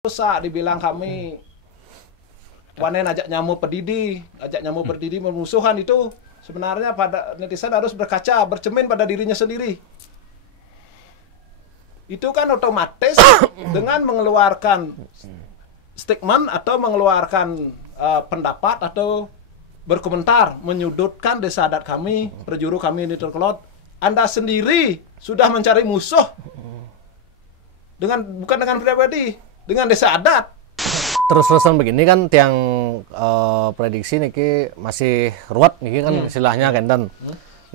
Dosa dibilang kami wanen ajak nyamu berdidi memusuhan itu sebenarnya pada netizen harus berkaca, bercermin pada dirinya sendiri. Itu kan otomatis dengan mengeluarkan statement atau mengeluarkan pendapat atau berkomentar menyudutkan desa adat kami, perjuru kami ini terkelot. Anda sendiri sudah mencari musuh bukan dengan pribadi, dengan desa adat. Terus-terusan begini kan tiang prediksi niki masih ruwet niki kan istilahnya kan.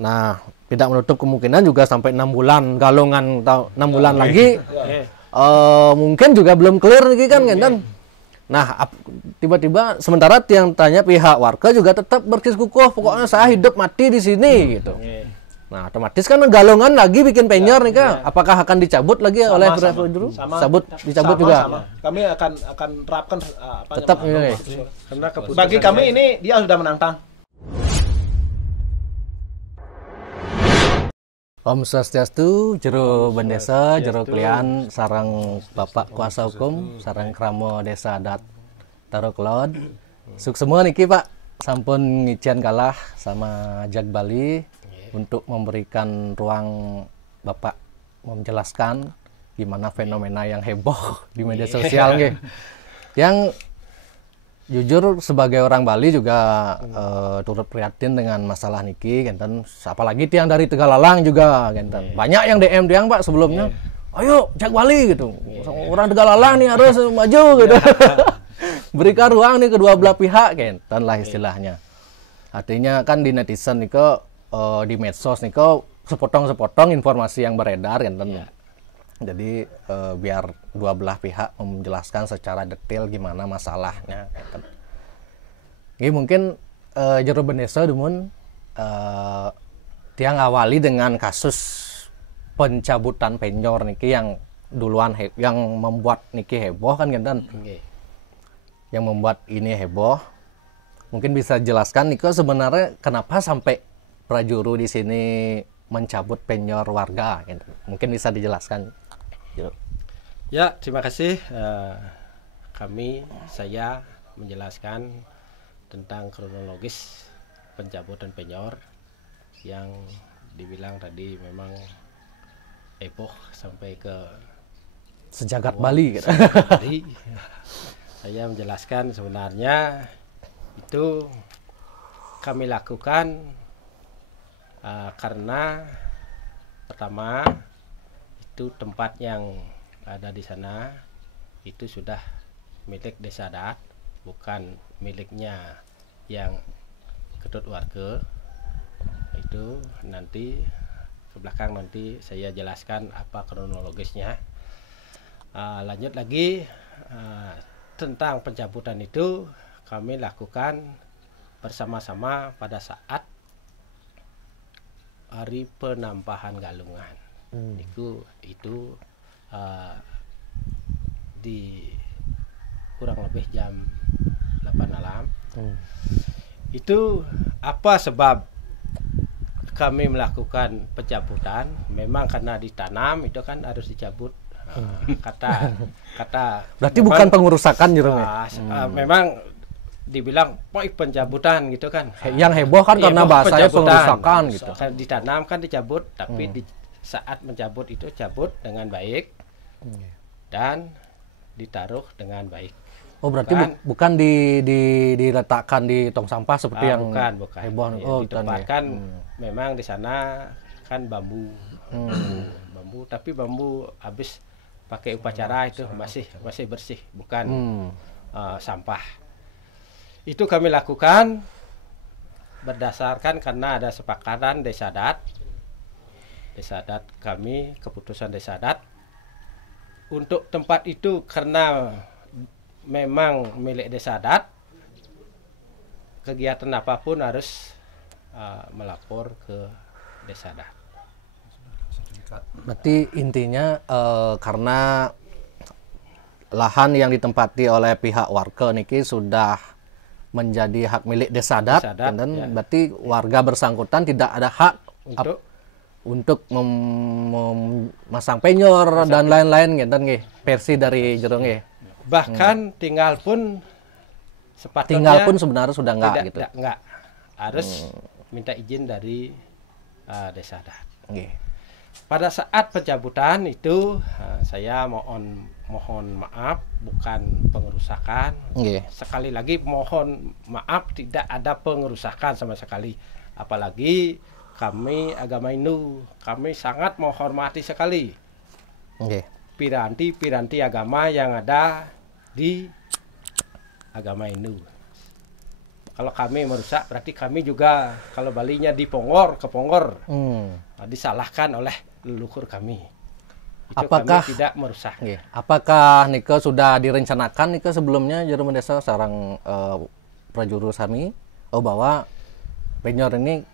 Nah, tidak menutup kemungkinan juga sampai 6 bulan galongan atau 6 bulan lagi mungkin juga belum clear niki kan kan. Nah, tiba-tiba sementara tiang tanya pihak warga juga tetap berkiskukuh pokoknya saya hidup mati di sini gitu. Nah, otomatis kan galongan lagi bikin penyor nih Kak. Apakah akan dicabut lagi oleh perjuru? Dicabut juga. Sama. Kami akan terapkan tetap ini. Karena bagi kami ini dia sudah menantang. Om Swastiastu, Jero Bendesa, Jero Klian, sarang Bapak Kuasa Hukum, sarang Kramo Desa Adat Tarukelod. Suk semua niki Pak, sampun ngician kalah sama Jak Bali untuk memberikan ruang Bapak menjelaskan gimana fenomena yang heboh di media sosial nggih. Yang jujur sebagai orang Bali juga turut prihatin dengan masalah niki genten, apalagi tiang dari Tegalalang juga genten. Banyak yang DM tiang Pak sebelumnya. Ayo Jak Bali gitu. Orang Tegalalang nih harus maju gitu. Berikan ruang nih kedua belah pihak genten lah istilahnya. Artinya kan di netizen niko di medsos niko sepotong-sepotong informasi yang beredar genten. Jadi biar dua belah pihak menjelaskan secara detail gimana masalahnya. Ini mungkin Jero Bendesa dumun tiang awali dengan kasus pencabutan penyor niki yang duluan yang membuat niki heboh kan genten. Yang membuat ini heboh. Mungkin bisa jelaskan niko sebenarnya kenapa sampai prajuru di sini mencabut penyor warga gitu. Mungkin bisa dijelaskan. Ya, terima kasih. Saya menjelaskan tentang kronologis pencabutan penyor yang dibilang tadi memang heboh sampai ke sejagat Bali gitu. Jadi saya menjelaskan sebenarnya itu kami lakukan karena pertama itu tempat yang ada di sana itu sudah milik desa adat, bukan miliknya yang kedut warga. Itu nanti ke belakang nanti saya jelaskan apa kronologisnya. Lanjut lagi tentang pencabutan itu kami lakukan bersama-sama pada saat hari penampahan galungan. Itu di kurang lebih jam 8 malam. Itu apa sebab kami melakukan pencabutan? Memang karena ditanam itu kan harus dicabut. Kata berarti memang, bukan pengurusakan Jero. Memang dibilang pencabutan gitu kan. Yang heboh kan karena bahasanya pengurusakan gitu. Ditanam kan dicabut, tapi di saat mencabut itu cabut dengan baik dan ditaruh dengan baik. Oh berarti bukan diletakkan di tong sampah seperti yang bukan. heboh. Ditempatkan memang di sana kan bambu, tapi bambu habis pakai upacara itu masih bersih, bukan sampah. Itu kami lakukan berdasarkan karena ada sepakatan desa adat kami, keputusan desa adat untuk tempat itu karena memang milik desa adat, kegiatan apapun harus melapor ke desa adat. Berarti intinya karena lahan yang ditempati oleh pihak warga niki sudah menjadi hak milik desa adat, dan berarti warga bersangkutan tidak ada hak untuk memasang penyor dan lain-lain gitu nggih, versi dari Jero nggih. Bahkan tinggal pun sepatutnya Tinggal pun sebenarnya sudah enggak gitu. enggak. Harus minta izin dari desa adat. Nggih. Pada saat pencabutan itu saya mohon maaf, bukan pengerusakan. Nggih. Sekali lagi mohon maaf, tidak ada pengerusakan sama sekali. Apalagi kami agama Hindu, kami sangat menghormati sekali Nggih. piranti agama yang ada di agama Hindu. Kalau kami merusak berarti kami juga, kalau Balinya dipongor, kepongor, disalahkan oleh leluhur kami. Itu Apakah kami tidak merusak. Nggih. Apakah Nike sudah direncanakan Nike sebelumnya Juru Desa sareng prajuru sami bahwa penyor ini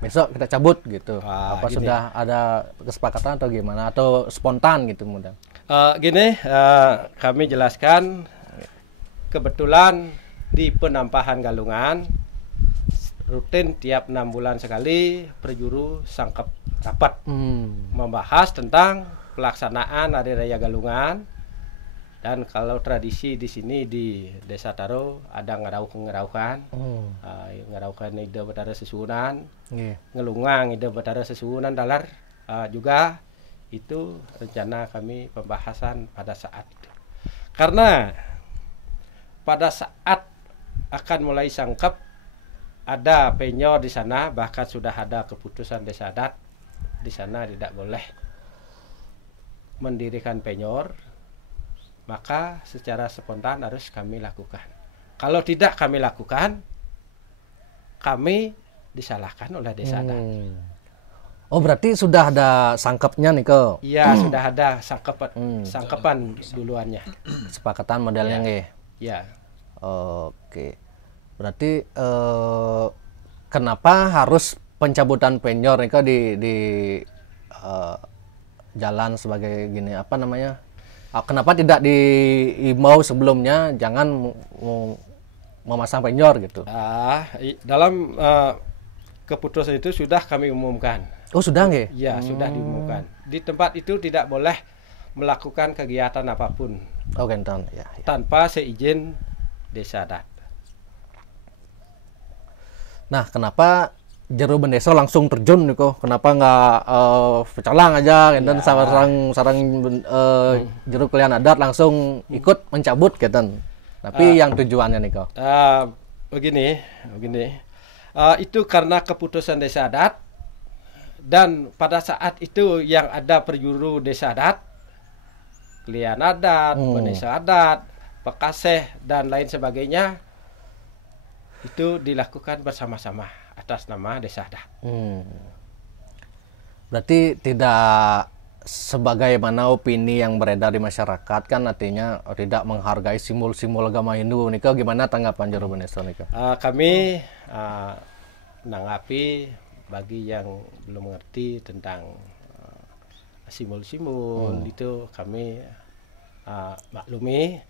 besok kita cabut gitu. Apa Gini. sudah ada kesepakatan atau gimana atau spontan gitu mudah? Gini, kami jelaskan, kebetulan di penampahan Galungan rutin tiap 6 bulan sekali prajuru sangkep rapat membahas tentang pelaksanaan Hari Raya Galungan. Dan kalau tradisi di sini di Desa Taro ada ngeraukan, ngeraukan ide betara sesuunan, ngelungang ide betara sesuunan dalar juga itu rencana kami pembahasan pada saat itu. Karena pada saat akan mulai sangkep ada penyor di sana, bahkan sudah ada keputusan desa adat di sana tidak boleh mendirikan penyor, maka secara spontan harus kami lakukan. Kalau tidak kami lakukan, kami disalahkan oleh desa adat. Oh berarti sudah ada sangkepnya nih ke? Iya, sudah ada sangkepan duluannya. Kesepakatan modelnya nggih. Ya. Oke. Berarti kenapa harus pencabutan penyor nih ke di jalan sebagai gini apa namanya? Kenapa tidak diimbau sebelumnya jangan memasang penyor gitu? Dalam keputusan itu sudah kami umumkan. Oh sudah nggih? Ya, sudah diumumkan. Di tempat itu tidak boleh melakukan kegiatan apapun. Oh genton, ya. Tanpa seizin desa adat. Nah, kenapa Jero Bendesa langsung terjun nih kok? Kenapa nggak pecalang aja, dan sarang Jero Kalian Adat langsung ikut mencabut gitu? Tapi yang tujuannya nih kok? Begini. Itu karena keputusan desa adat, dan pada saat itu yang ada perjuru desa adat, Kalian Adat, Bendesa Adat, Pekaseh dan lain sebagainya itu dilakukan bersama-sama atas nama desa adat. Berarti tidak sebagaimana opini yang beredar di masyarakat kan artinya tidak menghargai simbol-simbol agama Hindu. Nika gimana tanggapan Jero Bendesa nika? Kami menanggapi bagi yang belum mengerti tentang simbol-simbol itu kami maklumi.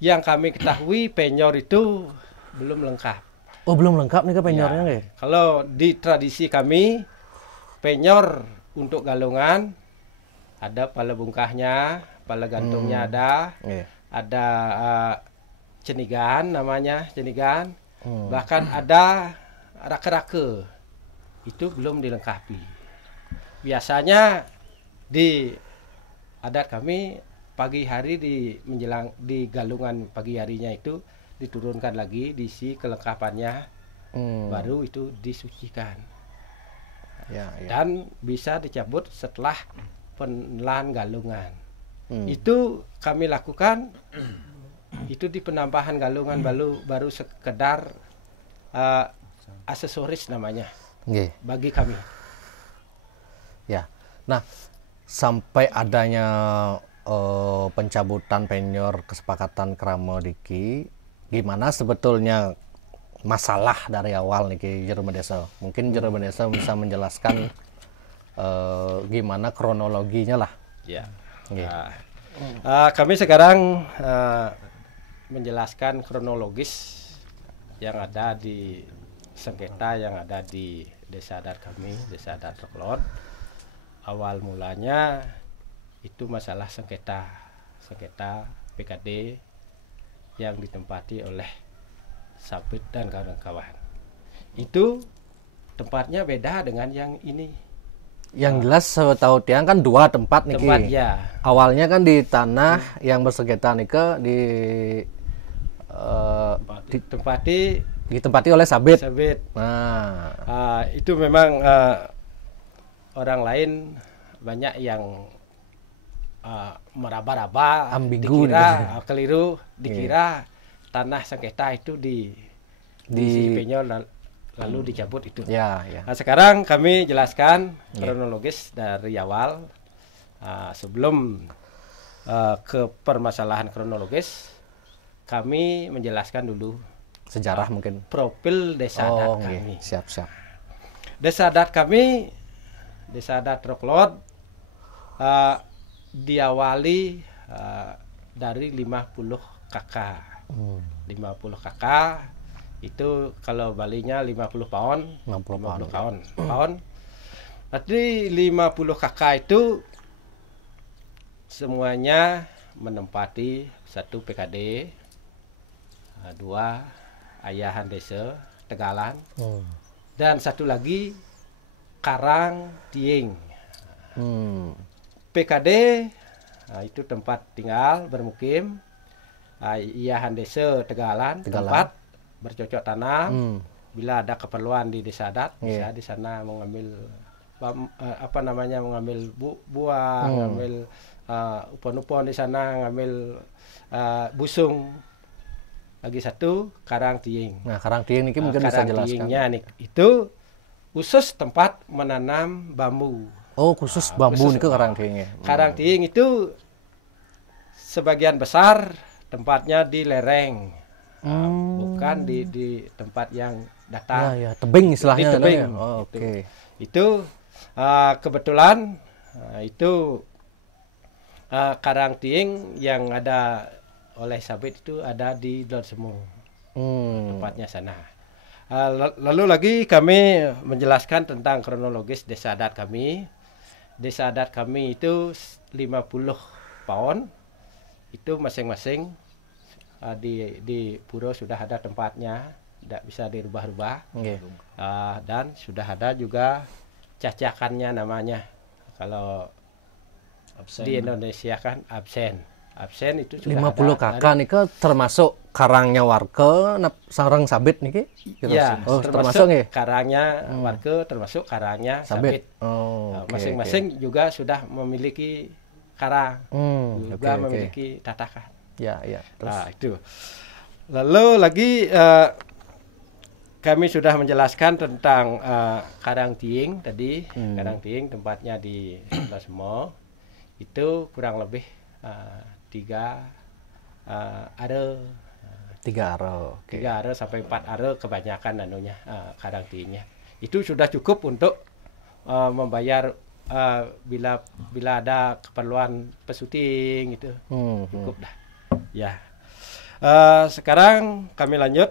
Yang kami ketahui penyor itu belum lengkap. Oh belum lengkap nih ke penyornya nggih? Kalau di tradisi kami, penyor untuk galungan ada pala bungkahnya, pala gantungnya ada cenigan namanya cenigan, bahkan ada rake-rake itu belum dilengkapi. Biasanya di adat kami pagi hari menjelang di galungan pagi harinya itu diturunkan lagi, diisi kelengkapannya, baru itu disucikan. Dan bisa dicabut setelah penelan galungan. Itu kami lakukan itu di penampahan galungan baru sekedar aksesoris namanya bagi kami. Ya, nah sampai adanya pencabutan penyor kesepakatan Krama Diki, gimana sebetulnya masalah dari awal nih Jero Bendesa? Mungkin Jero Bendesa bisa menjelaskan gimana kronologinya lah. Ya. Kami sekarang menjelaskan kronologis yang ada di sengketa yang ada di desa adat kami, desa adat Roklot. Awal mulanya itu masalah sengketa PKD yang ditempati oleh Sabit dan kawan-kawan. Itu tempatnya beda dengan yang ini. Yang jelas setahu tiang kan 2 tempat niki. Tempat ya. Awalnya kan di tanah yang bersengketa niki ditempati oleh Sabit. Nah, itu memang orang lain banyak yang meraba-raba, ambigu, dikira keliru, dikira tanah sengketa itu di penyol lalu dicabut itu. Ya. Nah, sekarang kami jelaskan kronologis dari awal sebelum ke permasalahan kronologis. Kami menjelaskan dulu sejarah mungkin profil desa adat kami. Siap. Desa adat kami, desa adat Taruklod, diawali dari 50 kakak. 50 kakak itu kalau Balinya 50 pound, 50 pound. Berarti 50 kakak itu semuanya menempati 1 PKD, 2 ayahan desa Tegalan, dan 1 lagi Karang Tiing. PKD itu tempat tinggal bermukim, ayahan desa Tegalan. Tempat bercocok tanam. Bila ada keperluan di desa adat, bisa di sana mengambil mengambil buah, mengambil upon-upon di sana, ngambil busung. Lagi 1 Karang Tiing. Nah, Karang Tiing ini mungkin bisa jelaskan. Nih, itu khusus tempat menanam bambu. Oh, khusus bambu nih Karang Tiing ya. Karang Tiing itu sebagian besar tempatnya di lereng. Bukan di tempat yang datar. Ya, tebing istilahnya. Di tebing. Oke. Itu kebetulan itu Karang Tiing yang ada oleh Sabit itu ada di Lor Semu. Tempatnya sana. Lalu lagi kami menjelaskan tentang kronologis desa adat kami. Desa adat kami itu 50 pound. Itu masing-masing di pura sudah ada tempatnya, tidak bisa dirubah-rubah. Dan sudah ada juga cacakannya namanya. Kalau di Indonesia kan absen itu sudah 50 kakak nih termasuk karangnya warga sarang Sabit nih ya, termasuk nih karangnya warga, termasuk karangnya Sabit. Masing-masing juga sudah memiliki karang, juga memiliki tatakan. Ya. Terus. Nah, itu. Lalu lagi kami sudah menjelaskan tentang Karang Tiing tadi. Karang Tiing tempatnya di Lasmo. Itu kurang lebih 3 are. 3 are. 3 are sampai 4 are kebanyakan Karang Tiingnya. Itu sudah cukup untuk membayar bila ada keperluan pesuting itu. Cukup dah. Ya. Sekarang kami lanjut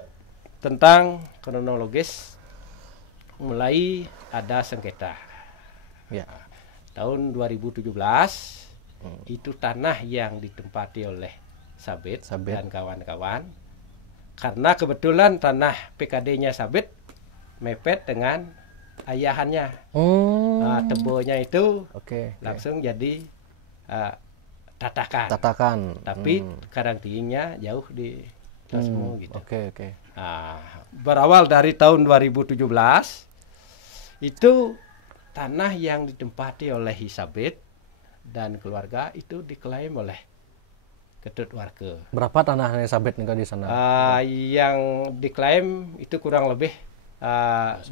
tentang kronologis mulai ada sengketa. Ya. Tahun 2017 itu tanah yang ditempati oleh Sabit dan kawan-kawan. Karena kebetulan tanah PKD-nya Sabit mepet dengan ayahannya. Tebonya itu langsung jadi tatakan. Tapi Karang Tiingnya jauh di Lasmo gitu. Berawal dari tahun 2017 itu tanah yang ditempati oleh Sabit dan keluarga itu diklaim oleh Ketut warga. Berapa tanahnya Sabit nih di sana? Yang diklaim itu kurang lebih 21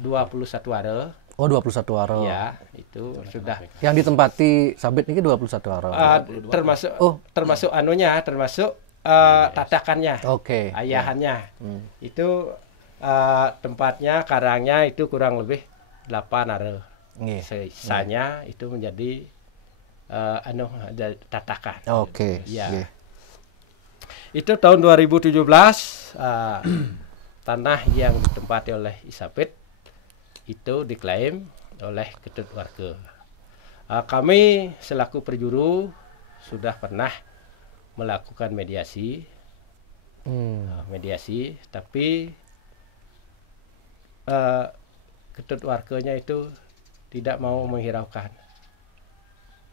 are. Oh, 21 are. Ya, itu sudah. Yang ditempati Sabit ini 21 are. Termasuk termasuk tatakannya. Ayahannya. Itu tempatnya karangnya itu kurang lebih 8 are. Sisanya itu menjadi tatakan. Itu tahun 2017 tanah yang ditempati oleh Sabit itu diklaim oleh Ketut warga. Kami selaku perjuru sudah pernah melakukan mediasi, tapi ketut warganya itu tidak mau menghiraukan.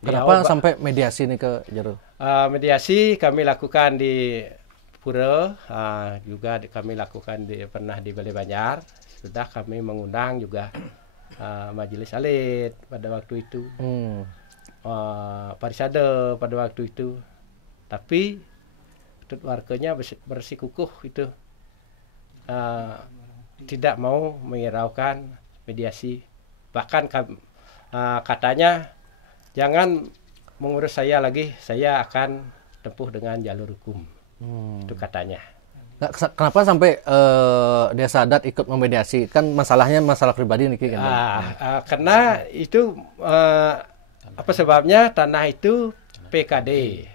Kenapa sampai mediasi nih ke Jero? Mediasi kami lakukan di Pura, juga kami lakukan pernah di Balai Banjar. Sudah kami mengundang juga Majelis Alit pada waktu itu, Parisade pada waktu itu. Tapi ketut warganya bersikukuh itu tidak mau menghiraukan mediasi. Bahkan katanya, jangan mengurus saya lagi, saya akan tempuh dengan jalur hukum. Itu katanya. Nah, kenapa sampai desa adat ikut memediasi? Kan masalahnya masalah pribadi nih kan. Karena itu apa sebabnya, tanah itu PKD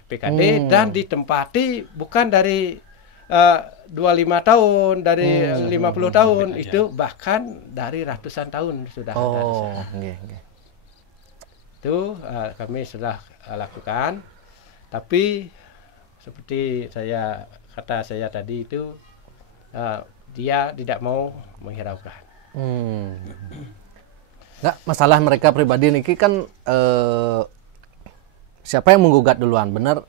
dan ditempati bukan dari 25 tahun, dari 50 tahun, itu bahkan dari ratusan tahun sudah ada di sana. Itu kami sudah lakukan, tapi seperti kata saya tadi itu, dia tidak mau menghiraukan. Nggak, masalah mereka pribadi niki kan siapa yang menggugat duluan? Benar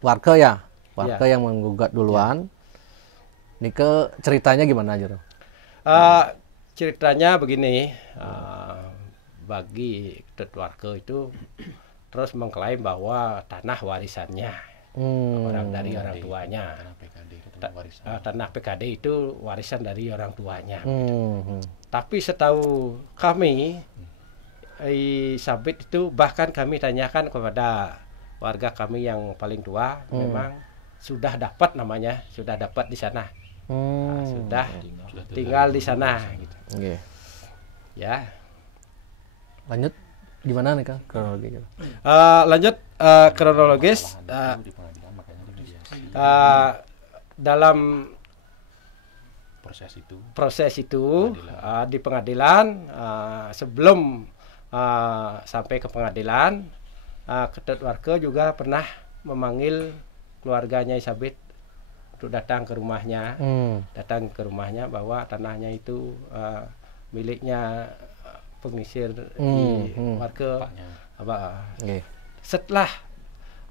warga ya? Warga yang menggugat duluan. Nike ceritanya gimana aja? Ceritanya begini, bagi ketut warga itu terus mengklaim bahwa tanah warisannya dari orang tuanya. Tanah PKD itu warisan dari orang tuanya. Tapi setahu kami, sabit itu bahkan kami tanyakan kepada warga kami yang paling tua, memang sudah dapat namanya, sudah dapat di sana, sudah tinggal di sana. Gitu. Ya. Lanjut gimana nih Kang kronologi? Lanjut kronologis. Dalam proses itu di pengadilan, sebelum sampai ke pengadilan, ketut warga juga pernah memanggil keluarganya Isabit untuk datang ke rumahnya, bahwa tanahnya itu miliknya pengisir di warga. Setelah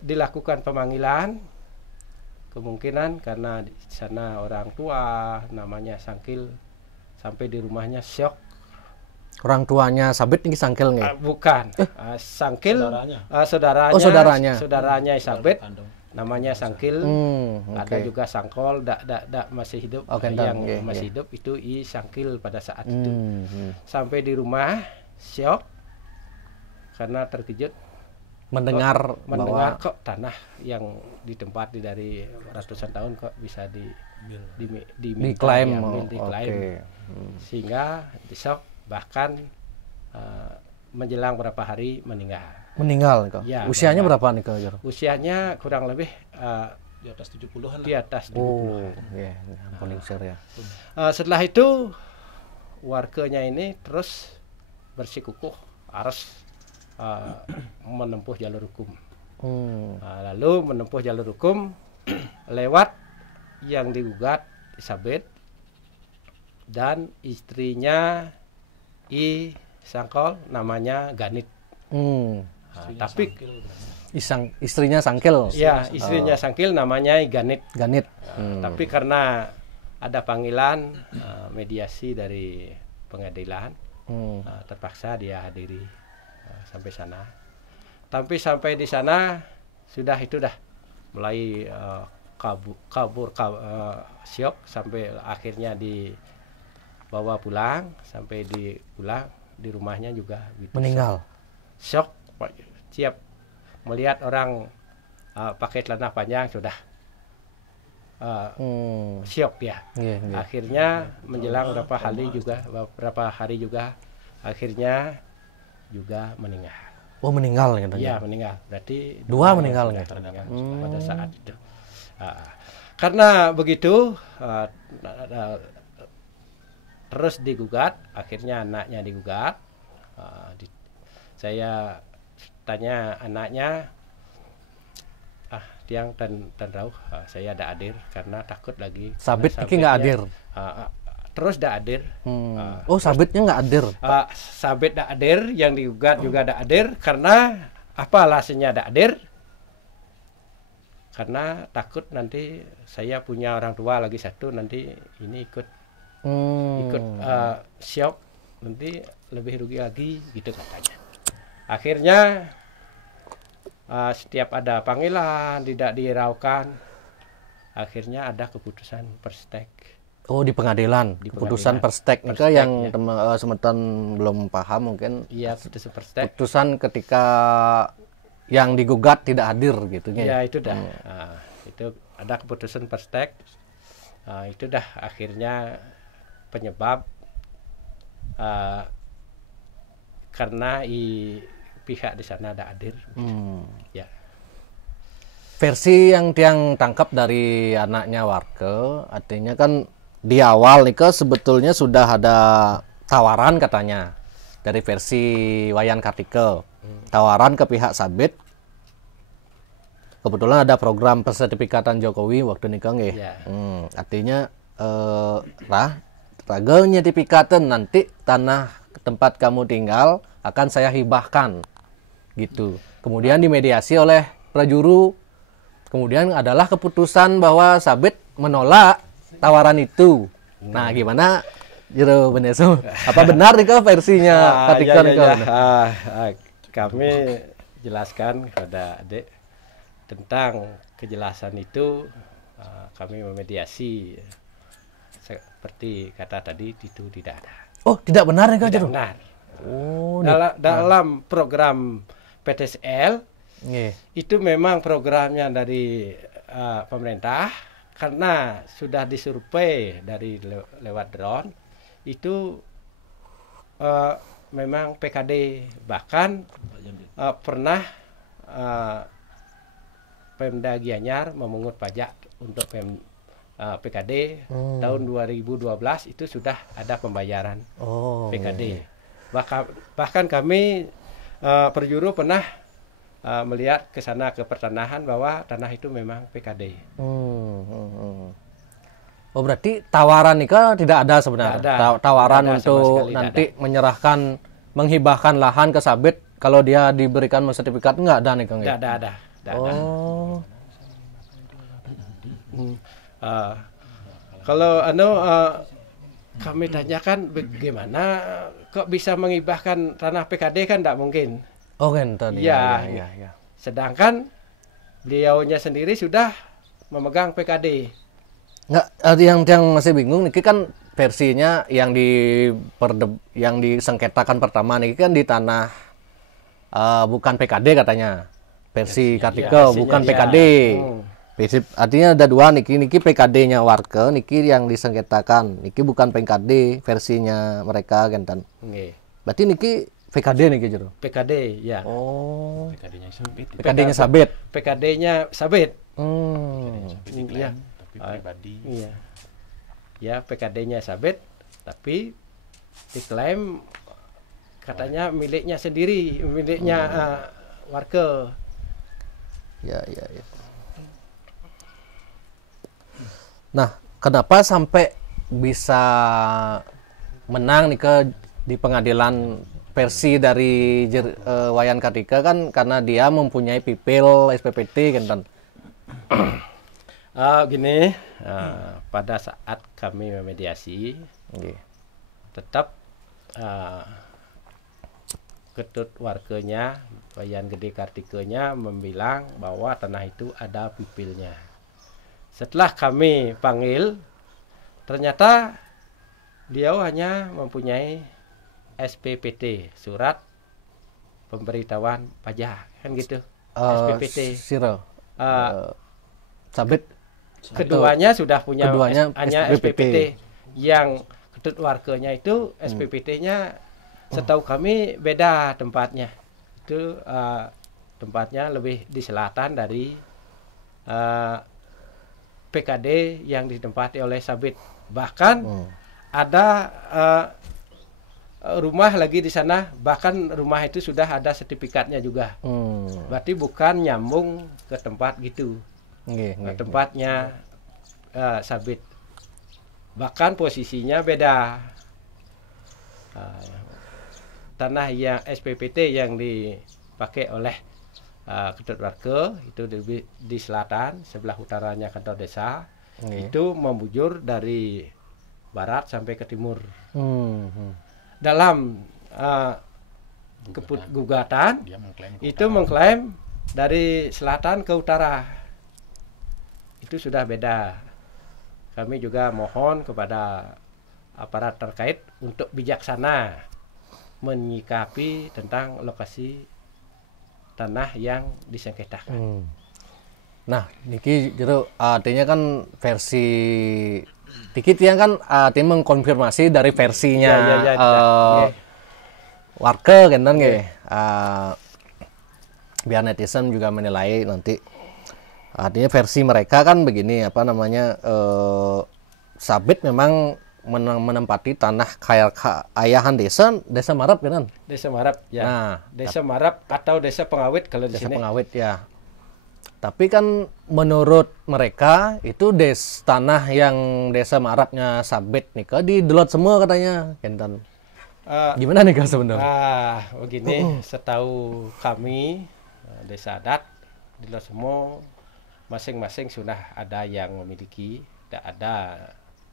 dilakukan pemanggilan, kemungkinan karena di sana orang tua namanya Sangkil, sampai di rumahnya syok. Orang tuanya Sabit ini Sangkil nggak? Bukan, Sangkil saudaranya Isabit, namanya Sangkil. Ada juga Sangkol, masih hidup, yang masih hidup itu Sangkil pada saat itu. Sampai di rumah syok karena terkejut mendengar bahwa kok tanah yang ditempati dari ratusan tahun kok bisa diklaim. Sehingga syok, bahkan menjelang berapa hari meninggal kok. Ya, usianya berapa nih Kak? Usianya kurang lebih di atas 70-an. Di atas 70-an. Ya. Setelah itu warganya ini terus bersikukuh harus menempuh jalur hukum. Lalu menempuh jalur hukum lewat yang digugat Isabit dan istrinya Sangkol, namanya Ganit. Tapi istrinya Sangkil. Ya, istrinya Sangkil namanya Ganit. Tapi karena ada panggilan mediasi dari pengadilan, terpaksa dia hadiri sampai sana. Tapi sampai di sana sudah mulai kabur syok, sampai akhirnya dibawa pulang. Sampai pulang di rumahnya juga meninggal. Syok, siap melihat orang pakai celana panjang, sudah syok ya. Akhirnya menjelang beberapa hari juga akhirnya juga meninggal. Oh, meninggal katanya. Iya, meninggal. Berarti dua meninggal pada saat itu. Karena begitu terus digugat, akhirnya anaknya digugat. Saya tanya anaknya, tiang dan rauh saya ada hadir karena takut lagi Sabit karena iki nggak hadir. Terus dah hadir. Oh, sabitnya nggak hadir. Sabit dah hadir, yang digugat juga dah hadir karena apa alasannya dah hadir? Karena takut nanti saya punya orang tua lagi satu nanti ini ikut siap nanti lebih rugi lagi gitu katanya. Akhirnya setiap ada panggilan tidak diraukan, akhirnya ada keputusan perstek. Oh, di pengadilan. Keputusan perstek. Ini Perstek, yang ya. semeton belum paham mungkin. Iya, putusan perstek. Putusan ketika yang digugat tidak hadir gitu Ya ya. itu dah. Itu ada keputusan perstek. Itu dah akhirnya penyebab karena pihak di sana ada hadir. Ya. Versi yang tiang tangkap dari anaknya warga, artinya kan di awal nih sebetulnya sudah ada tawaran katanya dari versi Wayan Kartike. Tawaran ke pihak Sabit. Kebetulan ada program persertifikatan Jokowi waktu nikah nggih. Ya. Artinya raga nyertifikatan nanti tanah tempat kamu tinggal akan saya hibahkan gitu. Kemudian dimediasi oleh prajuru. Kemudian adalah keputusan bahwa Sabit menolak tawaran itu. Nah, gimana Jero Beneso? Apa benar nih versinya Kartike Kami jelaskan kepada adik tentang kejelasan itu. Kami memediasi seperti kata tadi itu tidak ada. Oh, tidak benar nih Tidak Jero? benar. Oh, Dalam program PTSL nggih. itu memang programnya dari pemerintah, karena sudah disurvei dari lewat drone itu memang PKD, bahkan pernah Pemda Gianyar memungut pajak untuk PKD tahun 2012 itu sudah ada pembayaran PKD. Bahkan kami perjuru pernah melihat ke sana ke pertanahan bahwa tanah itu memang PKD. Oh, berarti tawaran nikah tidak ada sebenarnya. Tidak ada. Tawaran Tidak ada, sama untuk sekali nanti tidak menyerahkan, menghibahkan lahan ke Sabit kalau dia diberikan sertifikat nggak ada nih Kang? Tidak ada. Oh. Kalau kami tanyakan bagaimana kok bisa mengibahkan tanah PKD, kan tidak mungkin. Oh kan tadi. Ya. Ya. Sedangkan beliaunya sendiri sudah memegang PKD. Nggak, yang masih bingung nih kan versinya yang yang disengketakan pertama nih kan di tanah bukan PKD katanya. Versi Kartike bukan PKD. Artinya ada dua niki PKD-nya warga, niki yang disengketakan. Niki bukan PKD versinya mereka kan. Berarti niki PKD niki Jero. PKD ya. Oh. PKD-nya Sabit. PKD-nya Sabit. PKD-nya Sabit. Iya. Tapi pribadi. Iya. Ya, PKD-nya Sabit, tapi diklaim katanya miliknya sendiri, miliknya warga. Ya. Nah, kenapa sampai bisa menang nih di pengadilan versi dari Wayan Kartike kan karena dia mempunyai pipil SPPT kan. Gini, pada saat kami memediasi, tetap ketut warganya, Wayan Gede Kartikenya membilang bahwa tanah itu ada pipilnya. Setelah kami panggil, ternyata dia hanya mempunyai SPPT, surat pemberitahuan pajak, kan gitu. SPPT. Siro. Sabit. Keduanya sudah punya hanya SPPT. Yang ketut warganya itu SPPT-nya setahu kami beda tempatnya. Itu tempatnya lebih di selatan dari PKD yang ditempati oleh Sabit. Bahkan ada rumah lagi di sana, bahkan rumah itu sudah ada sertifikatnya juga. Berarti bukan nyambung ke tempat gitu. tempatnya sabit. Bahkan posisinya beda. Tanah yang SPPT yang dipakai oleh Ketut Warga itu di selatan, sebelah utaranya kantor desa. Itu membujur dari barat sampai ke timur. Dalam gugatan Dia mengklaim itu mengklaim dari selatan ke utara. Itu sudah beda. Kami juga mohon kepada aparat terkait untuk bijaksana menyikapi tentang lokasi tanah yang disengketakan. Nah, niki jero artinya kan versi dikit yang kan artinya mengkonfirmasi dari versinya warga kan nggih. Biar netizen juga menilai nanti. Artinya versi mereka kan begini, apa namanya, Sabit memang menempati tanah ayahan desa Marap kan? Desa Marap ya. Nah, Desa Marap atau Desa Pengawit kalau di desa sini. Pengawit ya. Tapi kan menurut mereka itu tanah yang desa Marapnya Sabit nih di delot semua katanya, Kentan. Gimana nih Kak sebenarnya? Begini, setahu kami desa adat di Losemo masing-masing sudah ada yang memiliki, tidak ada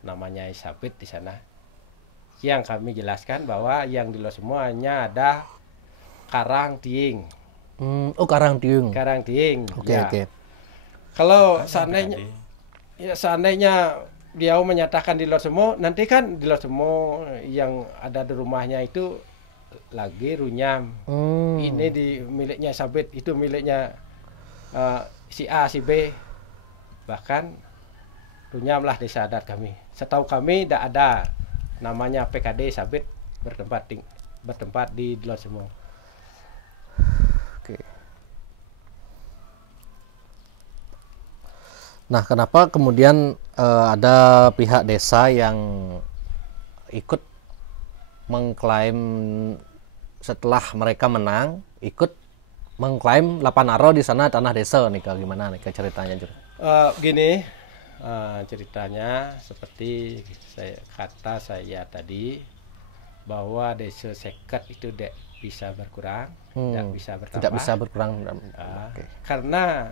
namanya Sabit di sana. Yang kami jelaskan bahwa yang di Losemo hanya ada Karang Tiing. Karang Tiing. Karang Tiing. Oke. Kalau seandainya dia menyatakan di Losemo, nanti kan di Losemo yang ada di rumahnya itu lagi runyam. Ini di miliknya Sabit, itu miliknya si A, si B. Bahkan runyamlah desa adat kami. Setahu kami tidak ada namanya PKD Sabit bertempat di Losemo. Oke. Nah, kenapa kemudian ada pihak desa yang ikut mengklaim setelah mereka menang, ikut mengklaim Lapanaro di sana tanah desa nih, Kak? Gimana nih ceritanya, Jur? Gini, ceritanya seperti kata saya tadi bahwa desa Seket itu tidak bisa berkurang, tidak bisa bertambah. Tidak bisa berkurang. Karena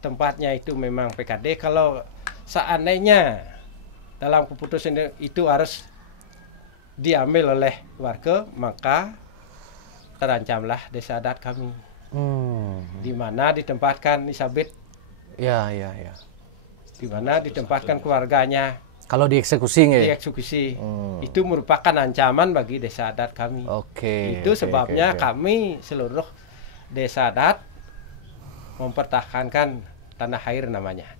tempatnya itu memang PKD. Kalau seandainya dalam keputusan itu harus diambil oleh warga, maka terancamlah desa adat kami. Di mana ditempatkan Sabit. Ya. Di mana ditempatkan keluarganya. Kalau dieksekusi nggih? Dieksekusi. Itu merupakan ancaman bagi desa adat kami. Itu sebabnya kami seluruh desa adat mempertahankan tanah air namanya.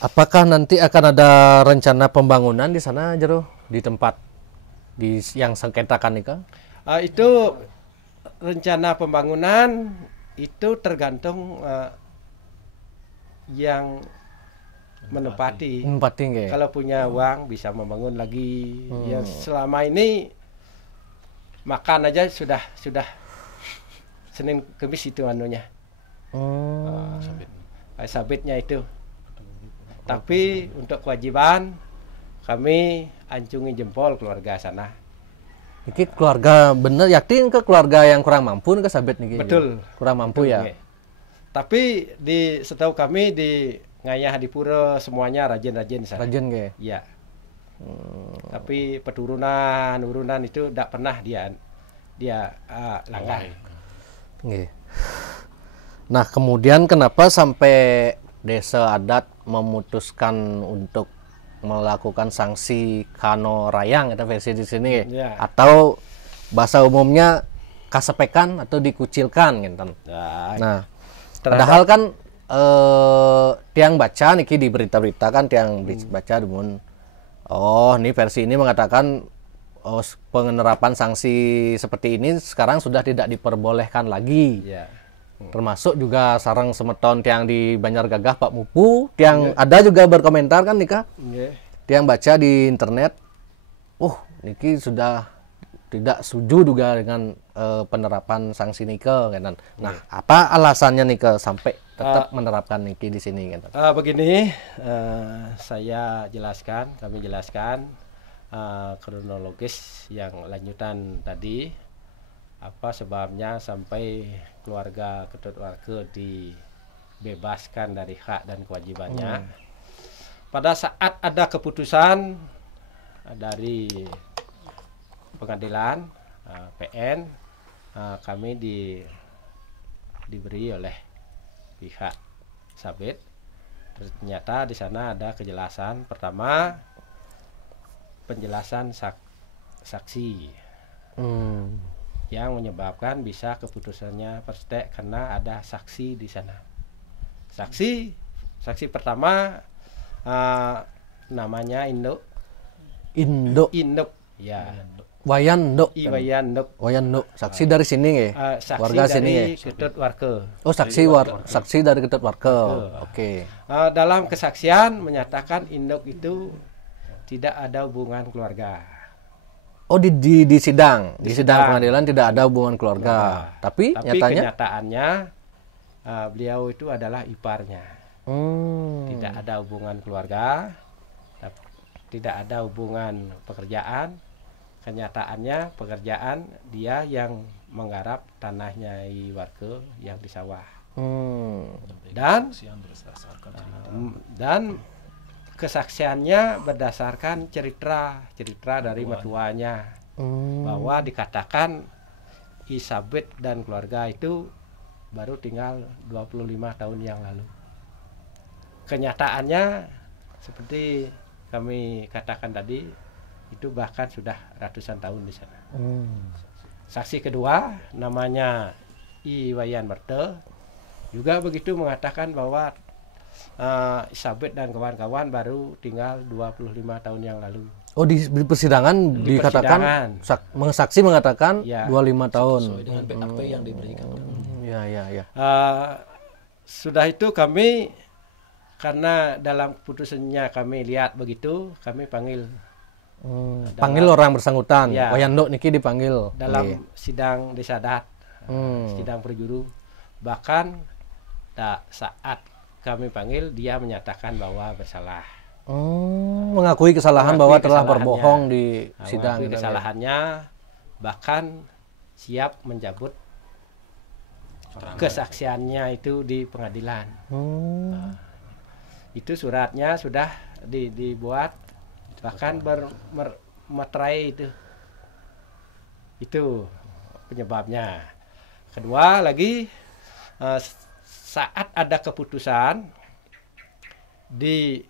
Apakah nanti akan ada rencana pembangunan di sana, Jero? Di tempat yang sengketakan nih, Kang? Itu rencana pembangunan itu tergantung yang menempati. Nggih. Kalau punya uang bisa membangun lagi. Ya selama ini makan aja sudah Senin Kemis itu anunya. Sabitnya itu. Tapi untuk kewajiban kami ancungi jempol keluarga sana. Ini keluarga bener yakin ke keluarga yang kurang mampu ke Sabit nih? Betul. Kurang mampu ya. Nge. Tapi setahu kami di Ngayah di Pura semuanya rajin-rajin sana. Rajin nggih. Iya. Tapi peturunan itu tidak pernah dia langgar. Nggih. Nah, kemudian kenapa sampai desa adat memutuskan untuk melakukan sanksi kano rayang itu versi di sini ya. Atau bahasa umumnya kasepekan atau dikucilkan gitu. Nah, padahal kan tiang baca niki di berita-berita kan tiang baca demun ini versi ini mengatakan penerapan sanksi seperti ini sekarang sudah tidak diperbolehkan lagi. Ya. Termasuk juga sarang semeton tiang di Banjar Gagah Pak Mupu, tiang ada juga berkomentar kan Nika, tiang baca di internet, niki sudah tidak setuju juga dengan penerapan sanksi nike kan. Nah, apa alasannya nike sampai tetap menerapkan niki di sini kan? Begini, kami jelaskan kronologis yang lanjutan tadi, apa sebabnya sampai keluarga Ketut Warga dibebaskan dari hak dan kewajibannya. Pada saat ada keputusan dari pengadilan PN, kami diberi oleh pihak Sabit. Ternyata di sana ada kejelasan. Pertama, penjelasan saksi yang menyebabkan bisa keputusannya perstek karena ada saksi di sana. Saksi pertama namanya Induk ya. Wayan Nduk saksi dari sini ya. Saksi Warga dari sini ya. Ketut Warga. Oh, saksi dari Ketut Warga. Oke. Dalam kesaksian menyatakan Induk itu tidak ada hubungan keluarga. Oh, di sidang pengadilan tidak ada hubungan keluarga. Tapi nyatanya kenyataannya beliau itu adalah iparnya. Tidak ada hubungan keluarga, tidak ada hubungan pekerjaan. Kenyataannya pekerjaan dia yang menggarap tanahnya warga yang di sawah. Dan kesaksiannya berdasarkan cerita dari mertuanya, bahwa dikatakan Isabet dan keluarga itu baru tinggal 25 tahun yang lalu. Kenyataannya seperti kami katakan tadi, itu bahkan sudah ratusan tahun di sana. Saksi kedua namanya Iwayan Merte juga begitu, mengatakan bahwa Isabet dan kawan-kawan baru tinggal 25 tahun yang lalu. Oh, di persidangan dikatakan saksi mengatakan ya, 25 tahun. Sesuai dengan BAP yang diberikan. Ya. Sudah itu kami, karena dalam keputusannya kami lihat begitu, kami panggil. Panggil orang bersangkutan. Ya, Wayan Nduk niki dipanggil dalam sidang desa adat, sidang perjuru. Bahkan saat kami panggil, dia menyatakan bahwa bersalah. Mengakui kesalahan bahwa telah berbohong di sidang. Mengakui kesalahannya, bahkan siap mencabut kesaksiannya itu di pengadilan. Itu suratnya sudah dibuat, bahkan bermeterai itu penyebabnya. Kedua lagi, saat ada keputusan di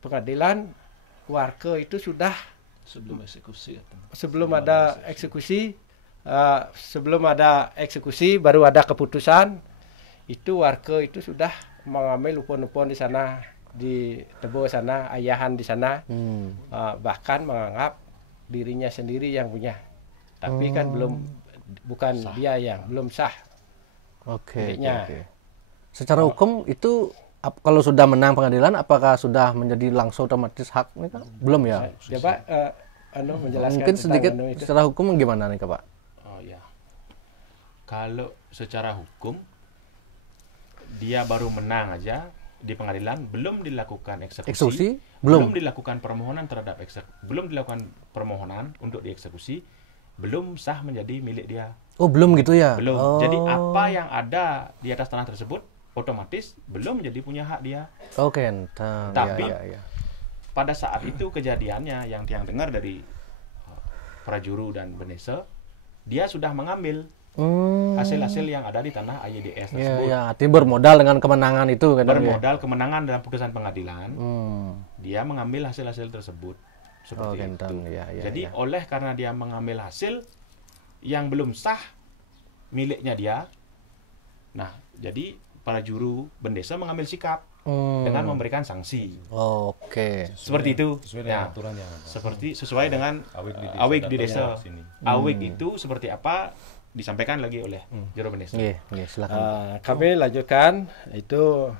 pengadilan, warga itu sudah sebelum ada eksekusi baru ada keputusan, itu warga itu sudah mengambil upon-upon di sana, di Tebo sana, ayahan di sana, bahkan menganggap dirinya sendiri yang punya, tapi kan bukan sah. Dia yang belum sah. Oke. Secara hukum itu kalau sudah menang pengadilan, apakah sudah menjadi langsung otomatis hak nih Kak? Belum ya? Coba menjelaskan mungkin sedikit secara hukum gimana nih Kak, Pak? Oh ya. Kalau secara hukum dia baru menang aja di pengadilan, belum dilakukan eksekusi, belum dilakukan permohonan belum dilakukan permohonan untuk dieksekusi, belum sah menjadi milik dia. Oh, belum gitu ya? Belum. Jadi apa yang ada di atas tanah tersebut otomatis belum menjadi punya hak dia. Oke. Tapi pada saat itu kejadiannya yang dengar dari Prajuru dan Benese, dia sudah mengambil hasil-hasil yang ada di tanah AYDS tersebut. Ya, artinya bermodal dengan kemenangan itu kan? Bermodal kemenangan dalam putusan pengadilan, dia mengambil hasil-hasil tersebut seperti itu. Jadi oleh karena dia mengambil hasil yang belum sah miliknya dia, nah jadi para juru Bendesa mengambil sikap dengan memberikan sanksi. Oke. Seperti itu. Sesuai dengan aturan yang ada. Sesuai dengan awik di desa. Awik itu seperti apa disampaikan lagi oleh juru Bendesa. Silakan. Kami lanjutkan itu,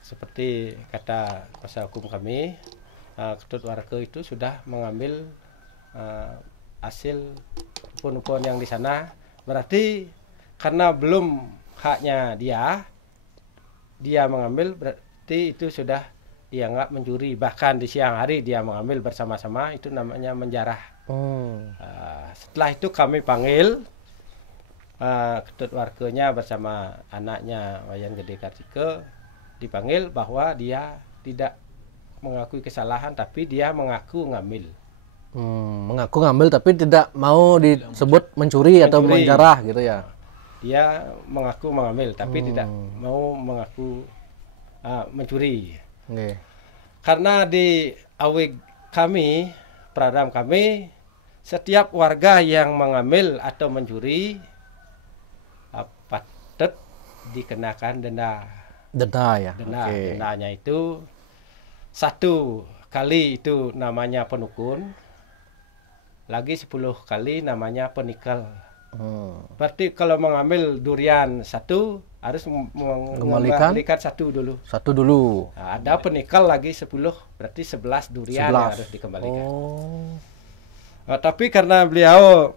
seperti kata kuasa hukum kami, Ketut Warga itu sudah mengambil hasil pohon-pohon yang di sana, berarti karena belum haknya dia mengambil, berarti itu sudah dianggap mencuri. Bahkan di siang hari dia mengambil bersama-sama, itu namanya menjarah. Setelah itu kami panggil ketut warganya bersama anaknya Wayan Gede Kartike, dipanggil bahwa dia tidak mengakui kesalahan, tapi dia mengaku ngambil. Mengaku ngambil tapi tidak mau disebut mencuri atau menjarah gitu ya. Dia mengaku mengambil tapi tidak mau mengaku mencuri. Karena di awig kami, peradam kami, setiap warga yang mengambil atau mencuri patut dikenakan denda. Denda ya. Dendanya itu 1 kali itu namanya penukun, lagi 10 kali namanya penikel. Berarti kalau mengambil durian 1 harus mengembalikan 1 dulu. 1 dulu. Nah, ada penikel lagi 10, berarti 11 durian yang harus dikembalikan. Tapi karena beliau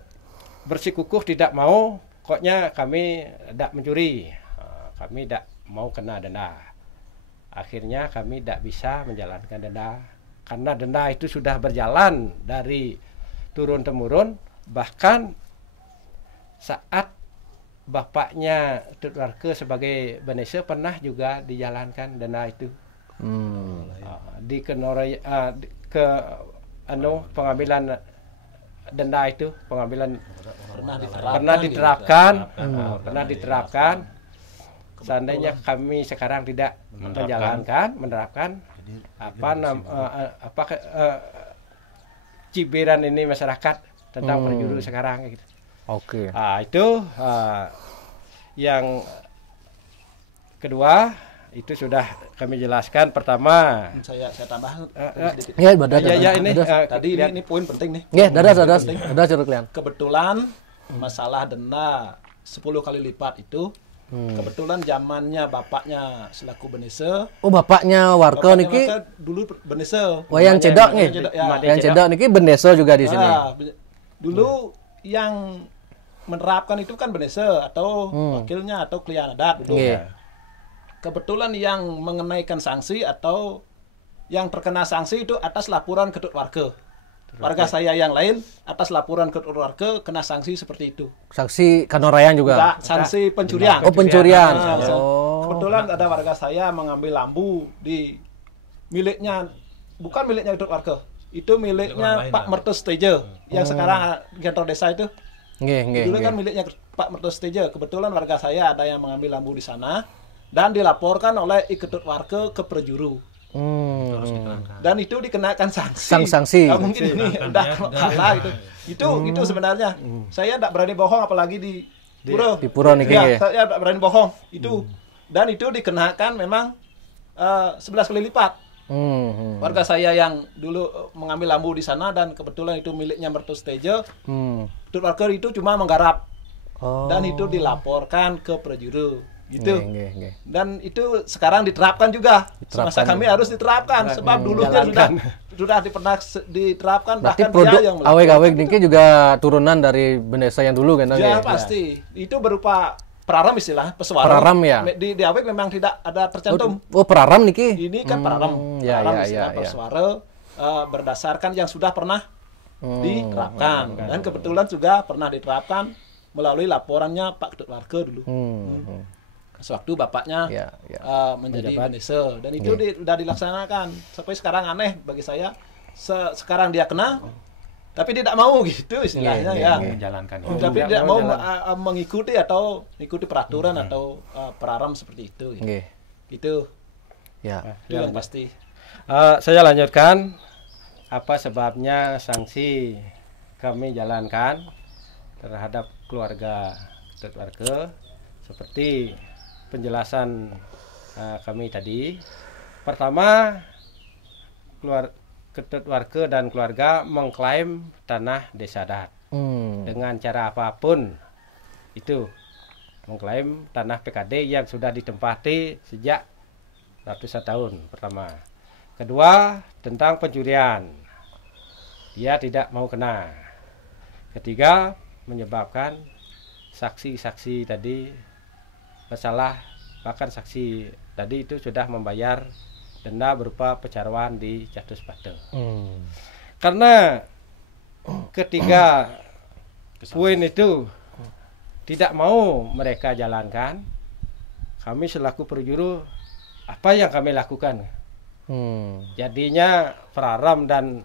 bersikukuh tidak mau, pokoknya kami tidak mencuri, kami tidak mau kena denda. Akhirnya kami tidak bisa menjalankan denda, karena denda itu sudah berjalan dari turun temurun. Bahkan saat bapaknya Tut Warke sebagai Benese pernah juga dijalankan denda itu. Di pengambilan denda itu, pengambilan pernah diterapkan. Seandainya kami sekarang tidak menerapkan cibiran ini masyarakat tentang perjuru sekarang gitu. Itu yang kedua, itu sudah kami jelaskan. Pertama, saya tambah sedikit. Ini poin penting nih. Kebetulan masalah denda 10 kali lipat itu kebetulan zamannya bapaknya selaku Benese. Bapaknya Warke niki dulu Benese. Wayang Cedok nih. Wayang Cedok niki Benese juga di sini. Dulu yang menerapkan itu kan Benese atau wakilnya atau klien adat dulu. Kebetulan yang mengenaikan sanksi atau yang terkena sanksi itu atas laporan Ketut Warke. Warga saya yang lain atas laporan Ketut Warke kena sanksi seperti itu. Sanksi Kanorayan juga? Sanksi pencurian. Pencurian. Kebetulan ada warga saya mengambil lambu di miliknya, bukan miliknya Ketut Warke. Itu miliknya Pak Mertus Teje yang sekarang kantor desa itu. Dulu kan miliknya Pak Mertus Teje. Kebetulan warga saya ada yang mengambil lambu di sana dan dilaporkan oleh Ketut Warke ke Perjuru. Dan itu dikenakan sanksi. Mungkin ini udah kalah itu sebenarnya. Saya tidak berani bohong, apalagi di Puro. Di Puro nih kayaknya. Saya tidak berani bohong. Dan itu dikenakan memang 11 kali lipat. Warga saya yang dulu mengambil lambu di sana dan kebetulan itu miliknya Mertus Teje. Ketut Warke itu cuma menggarap. Dan itu dilaporkan ke Perjuru. Gitu. Dan itu sekarang diterapkan juga. Semasa kami harus diterapkan sebab dulunya sudah pernah diterapkan. Berarti bahkan produk dia yang aweg-aweg niki juga turunan dari Benese yang dulu kan? Ya pasti. Itu berupa peraram istilah pesuara. Peraram ya. Di aweg memang tidak ada tercantum. Peraram niki. Ini kan peraram. Peraram istilah pesuara berdasarkan yang sudah pernah diterapkan. Dan kebetulan juga pernah diterapkan melalui laporannya Pak Ketut Warke dulu. Sewaktu bapaknya menjadi Benese, dan itu sudah dilaksanakan sampai sekarang. Aneh bagi saya, sekarang dia kena tapi tidak mau gitu istilahnya menjalankan itu. Tapi tidak mau mengikuti atau mengikuti peraturan atau peraram seperti itu gitu. Itu yang pasti. Saya lanjutkan apa sebabnya sanksi kami jalankan terhadap keluarga Ketut Warke. Seperti penjelasan kami tadi, pertama, Ketut Warke dan keluarga mengklaim tanah desa adat dengan cara apapun. Itu mengklaim tanah PKD yang sudah ditempati sejak ratusan tahun. Pertama. Kedua, tentang pencurian, dia tidak mau kena. Ketiga, menyebabkan saksi-saksi tadi bersalah, bahkan saksi tadi itu sudah membayar denda berupa pecaruan di Catus Pate. Karena ketiga poin itu tidak mau mereka jalankan, kami selaku perjuru apa yang kami lakukan? Jadinya Praram dan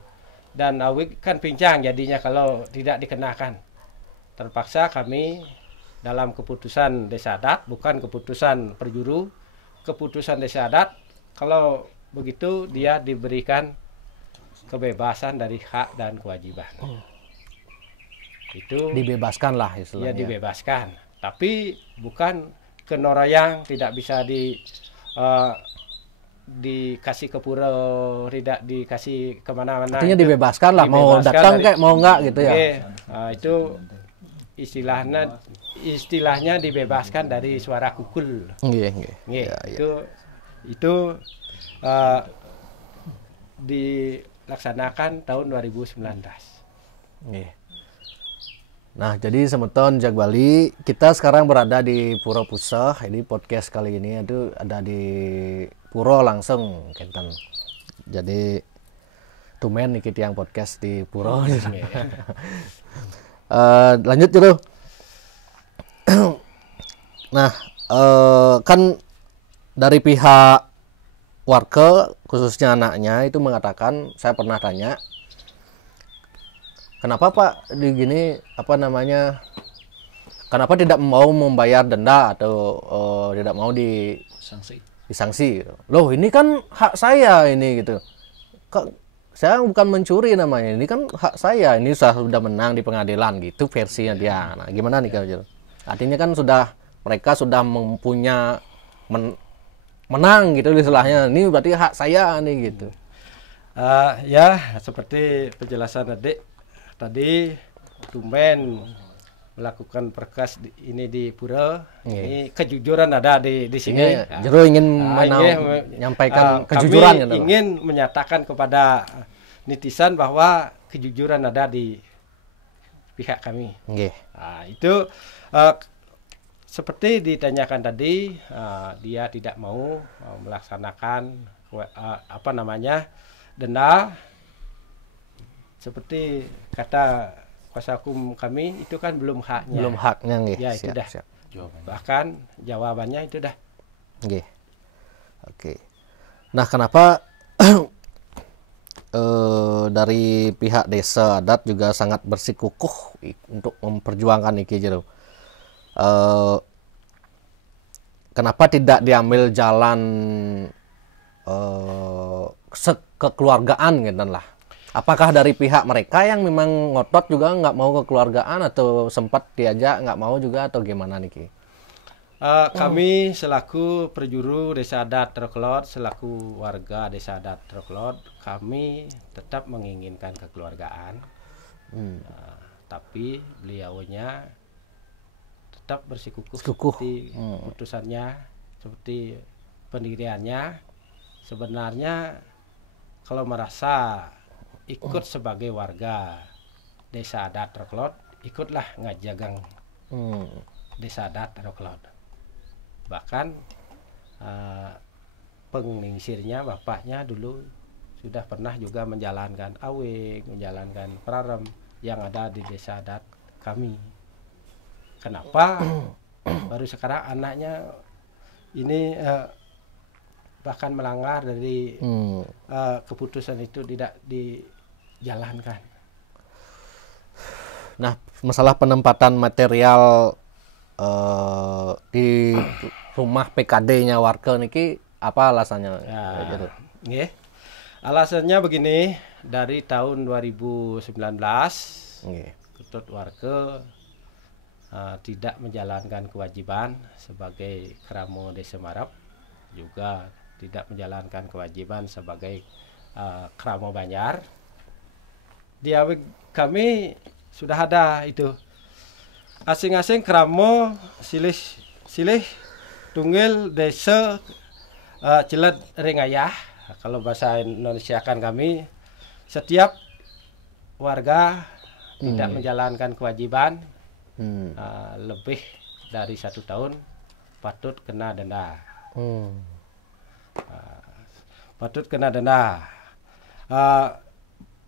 Awik kan pincang jadinya kalau tidak dikenakan. Terpaksa kami dalam keputusan desa adat, bukan keputusan perjuru, keputusan desa adat, kalau begitu dia diberikan kebebasan dari hak dan kewajiban. Itu Dibebaskan lah istilahnya. ya dibebaskan, tapi bukan ke Norayang, tidak bisa dikasih ke pura, tidak dikasih kemana-mana. Artinya dibebaskan lah, mau datang kayak mau enggak gitu ya. Itu istilahnya dibebaskan dari suara kukul. Itu dilaksanakan tahun 2019. Nah, jadi semeton Jak Bali, kita sekarang berada di Puro Puseh. Ini podcast kali ini itu ada di Puro langsung, Kenten. Jadi tumen nih yang podcast di Puro. Lanjut dulu. Nah, kan dari pihak warga, khususnya anaknya itu mengatakan, saya pernah tanya, kenapa Pak di gini kenapa tidak mau membayar denda atau tidak mau disanksi? Loh, ini kan hak saya ini gitu. Saya bukan mencuri namanya. Ini kan hak saya. Ini sudah menang di pengadilan gitu versinya dia. Nah, gimana nih kalau artinya kan mereka sudah mempunyai menang gitu istilahnya. Ini berarti hak saya nih gitu. Ya, seperti penjelasan adik tadi, tumben melakukan perkas ini di Pura. Ini kejujuran ada di sini. Jero ingin menyampaikan kejujuran. Kami ingin menyatakan kepada netizen bahwa kejujuran ada di pihak kami. Itu seperti ditanyakan tadi, dia tidak mau melaksanakan denda. Seperti kata kuasa hukum kami, itu kan belum haknya. Belum haknya, ya itu dah. Bahkan jawabannya itu dah. Oke. Nah, kenapa dari pihak desa adat juga sangat bersikukuh untuk memperjuangkan iki jero? Kenapa tidak diambil jalan kekeluargaan gitu lah? Apakah dari pihak mereka yang memang ngotot juga nggak mau kekeluargaan atau sempat diajak nggak mau juga atau gimana nih? Kami selaku perjuru desa adat Troklod, selaku warga desa adat Troklod, kami tetap menginginkan kekeluargaan. Tapi beliaunya tetap bersikukuh seperti putusannya, seperti pendiriannya. Sebenarnya kalau merasa ikut sebagai warga desa adat Troklod, ikutlah ngajagang desa adat Troklod. Bahkan penglingsirnya bapaknya dulu sudah pernah juga menjalankan Awik, menjalankan Praram yang ada di desa adat kami. Kenapa baru sekarang anaknya ini bahkan melanggar dari keputusan itu tidak dijalankan? Nah, masalah penempatan material di rumah PKD-nya warga niki apa alasannya? Alasannya begini, dari tahun 2019 Ketut warga tidak menjalankan kewajiban sebagai Kramo Desa Marap, juga tidak menjalankan kewajiban sebagai Kramo Banjar. Di Awik kami sudah ada itu asing-asing Kramo silih tunggil desa Celat Rengayah. Kalau bahasa Indonesia kan kami, setiap warga tidak menjalankan kewajiban lebih dari 1 tahun patut kena denda. Patut kena denda.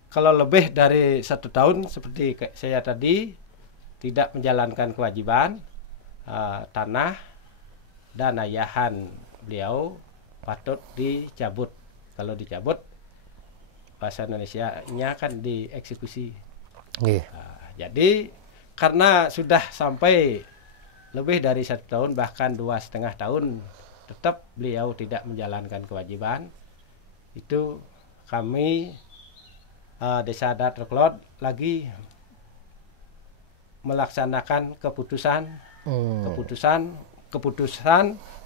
Kalau lebih dari 1 tahun seperti saya tadi tidak menjalankan kewajiban, tanah dan ayahan beliau patut dicabut. Kalau dicabut, bahasa Indonesia-nya kan dieksekusi. Jadi karena sudah sampai lebih dari 1 tahun bahkan 2,5 tahun tetap beliau tidak menjalankan kewajiban, itu kami Desa Adat Reklod lagi melaksanakan keputusan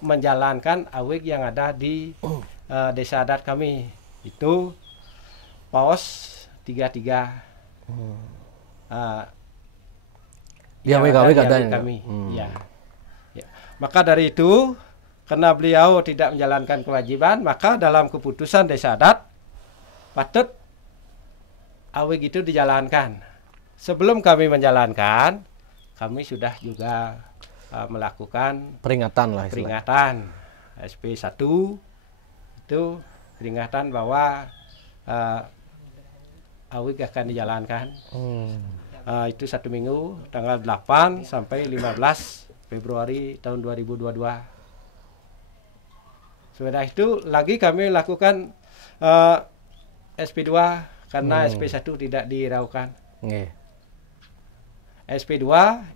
menjalankan awik yang ada di desa adat kami, itu PAOS 33 di awik ada kami. Ya. Maka dari itu, karena beliau tidak menjalankan kewajiban, maka dalam keputusan desa adat patut awik itu dijalankan. Sebelum kami menjalankan, kami sudah juga melakukan peringatan SP1, itu peringatan bahwa awik akan dijalankan. Itu 1 minggu, tanggal 8 sampai 15 Februari tahun 2022. Sudah itu lagi kami lakukan SP2 karena SP1 tidak diraukan. SP2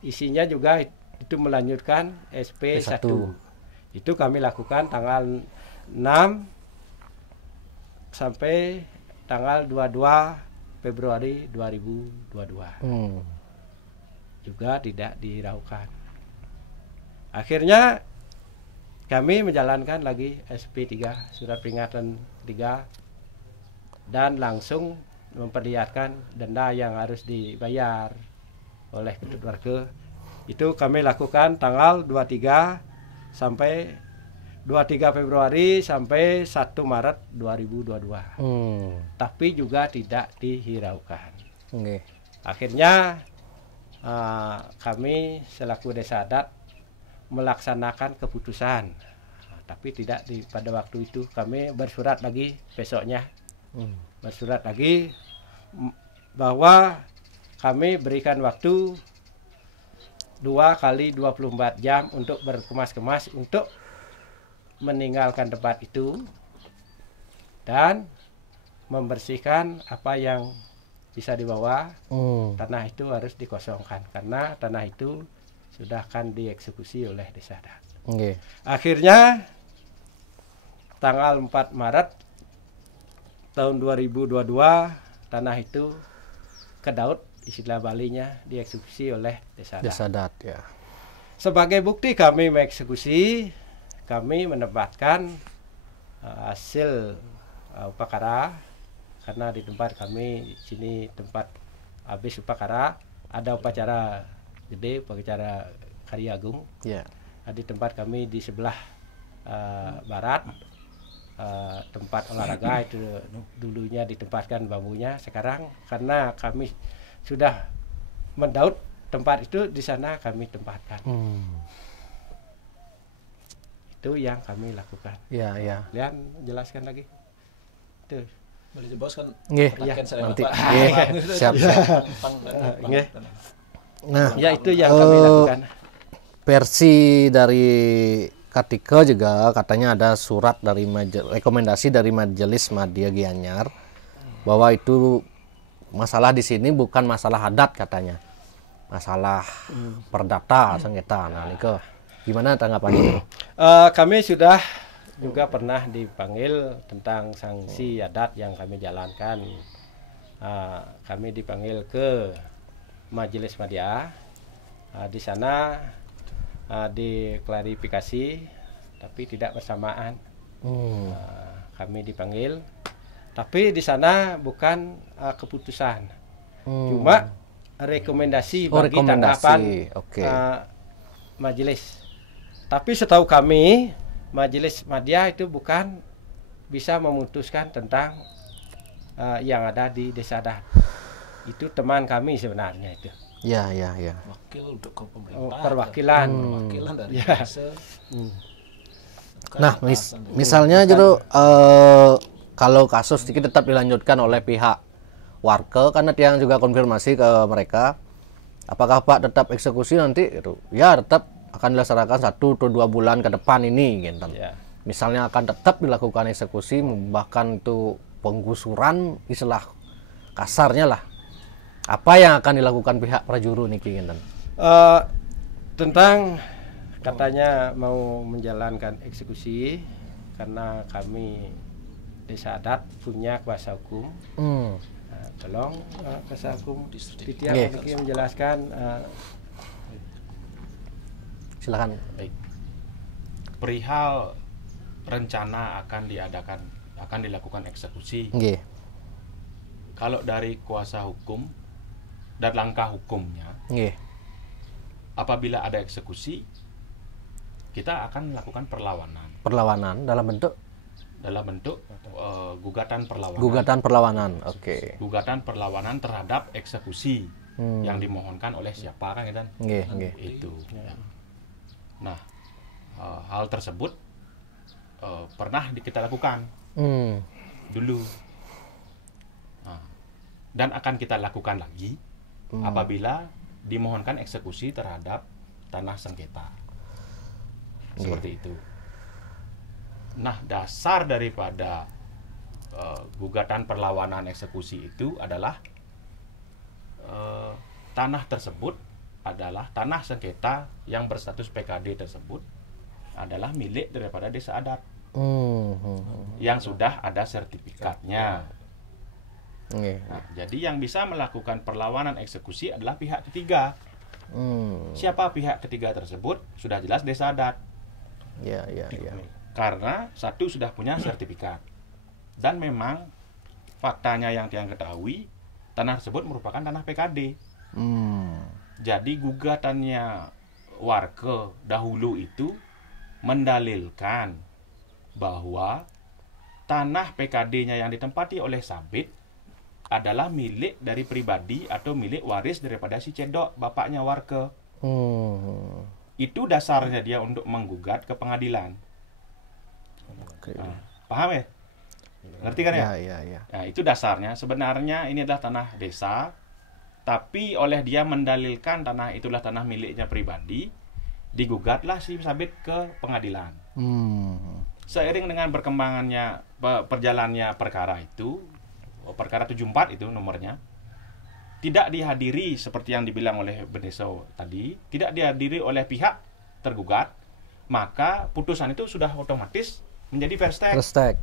isinya juga itu melanjutkan SP1. Itu kami lakukan tanggal 6 sampai tanggal 22 Februari 2022. Juga tidak diraukan. Akhirnya kami menjalankan lagi SP3, surat peringatan 3, dan langsung memperlihatkan denda yang harus dibayar oleh penduduk warga. Itu kami lakukan tanggal 23 Februari sampai 1 Maret 2022. Tapi juga tidak dihiraukan. Akhirnya kami selaku desa adat melaksanakan keputusan. Tapi tidak pada waktu itu kami bersurat lagi besoknya. Bersurat lagi bahwa kami berikan waktu 2 kali 24 jam untuk berkemas-kemas untuk meninggalkan tempat itu dan membersihkan apa yang bisa dibawa. Tanah itu harus dikosongkan karena tanah itu sudah akan dieksekusi oleh desa adat. Akhirnya tanggal 4 Maret tahun 2022 tanah itu kedaut, istilah Balinya, dieksekusi oleh desa adat. Ya. Sebagai bukti kami mengeksekusi, kami menempatkan hasil upacara, karena di tempat kami sini tempat habis upacara ada upacara gede, upacara Karya Agung. Di tempat kami di sebelah barat, tempat olahraga itu dulunya ditempatkan bambunya. Sekarang karena kami sudah mendaut tempat itu, di sana kami tempatkan. Itu yang kami lakukan. Kalian jelaskan lagi. Itu. Boleh jelaskan? Nanti. Siap. Nah, ya itu yang kami lakukan. Versi dari Kartika juga katanya ada surat dari rekomendasi dari Majelis Madya Gianyar bahwa itu masalah di sini bukan masalah adat katanya, masalah perdata sengketa. Nah, ini gimana tanggapannya? Kami sudah juga pernah dipanggil tentang sanksi adat yang kami jalankan. Kami dipanggil ke Majelis Madya. Di sana diklarifikasi, tapi tidak bersamaan. Kami dipanggil, tapi di sana bukan keputusan, cuma rekomendasi bagi tanggapan majelis. Tapi setahu kami Majelis Madya itu bukan bisa memutuskan tentang yang ada di desa adat. Itu teman kami sebenarnya itu. Ya. Wakil untuk ke pemerintah. Perwakilan. Perwakilan dari desa. Nah, misalnya Jero, kalau kasus ini tetap dilanjutkan oleh pihak warga, karena Tiang juga konfirmasi ke mereka, apakah Pak tetap eksekusi nanti? Gitu. Ya, tetap akan dilaksanakan 1 atau 2 bulan ke depan ini, gitu. Ya. Misalnya akan tetap dilakukan eksekusi, bahkan itu penggusuran, istilah kasarnya lah. Apa yang akan dilakukan pihak prajuru niki, gitu. Tentang katanya mau menjalankan eksekusi karena kami desa adat punya kuasa hukum. Nah, tolong kuasa hukum Titiang Nggih. menjelaskan. Silakan. Baik. Perihal rencana akan dilakukan eksekusi. Nggih. Kalau dari kuasa hukum dan langkah hukumnya, Nggih. apabila ada eksekusi, kita akan melakukan Perlawanan dalam bentuk gugatan perlawanan. gugatan perlawanan. Oke. Gugatan perlawanan terhadap eksekusi yang dimohonkan oleh siapa kan, kan? Nggih. Itu. Nah, hal tersebut pernah kita lakukan dulu. Nah, dan akan kita lakukan lagi apabila dimohonkan eksekusi terhadap tanah sengketa. Seperti itu. Nah, dasar daripada gugatan perlawanan eksekusi itu adalah tanah tersebut adalah tanah sengketa yang berstatus PKD tersebut adalah milik daripada desa adat yang sudah ada sertifikatnya. Nah, jadi yang bisa melakukan perlawanan eksekusi adalah pihak ketiga. Siapa pihak ketiga tersebut? Sudah jelas desa adat. Ya. Karena satu sudah punya sertifikat. Dan memang faktanya yang Tiang ketahui, tanah tersebut merupakan tanah PKD. Jadi gugatannya warga dahulu itu mendalilkan bahwa tanah PKD-nya yang ditempati oleh Sabit adalah milik dari pribadi atau milik waris daripada si Cedok, bapaknya warga. Itu dasarnya dia untuk menggugat ke pengadilan. Nah, paham ya? Ngerti kan ya? Ya. Nah, itu dasarnya. Sebenarnya ini adalah tanah desa, tapi oleh dia mendalilkan tanah itulah tanah miliknya pribadi, digugatlah si Sabit ke pengadilan. Seiring dengan berkembangannya perjalannya perkara itu, perkara 74 itu nomornya, tidak dihadiri seperti yang dibilang oleh Beneso tadi, tidak dihadiri oleh pihak tergugat, maka putusan itu sudah otomatis menjadi first take.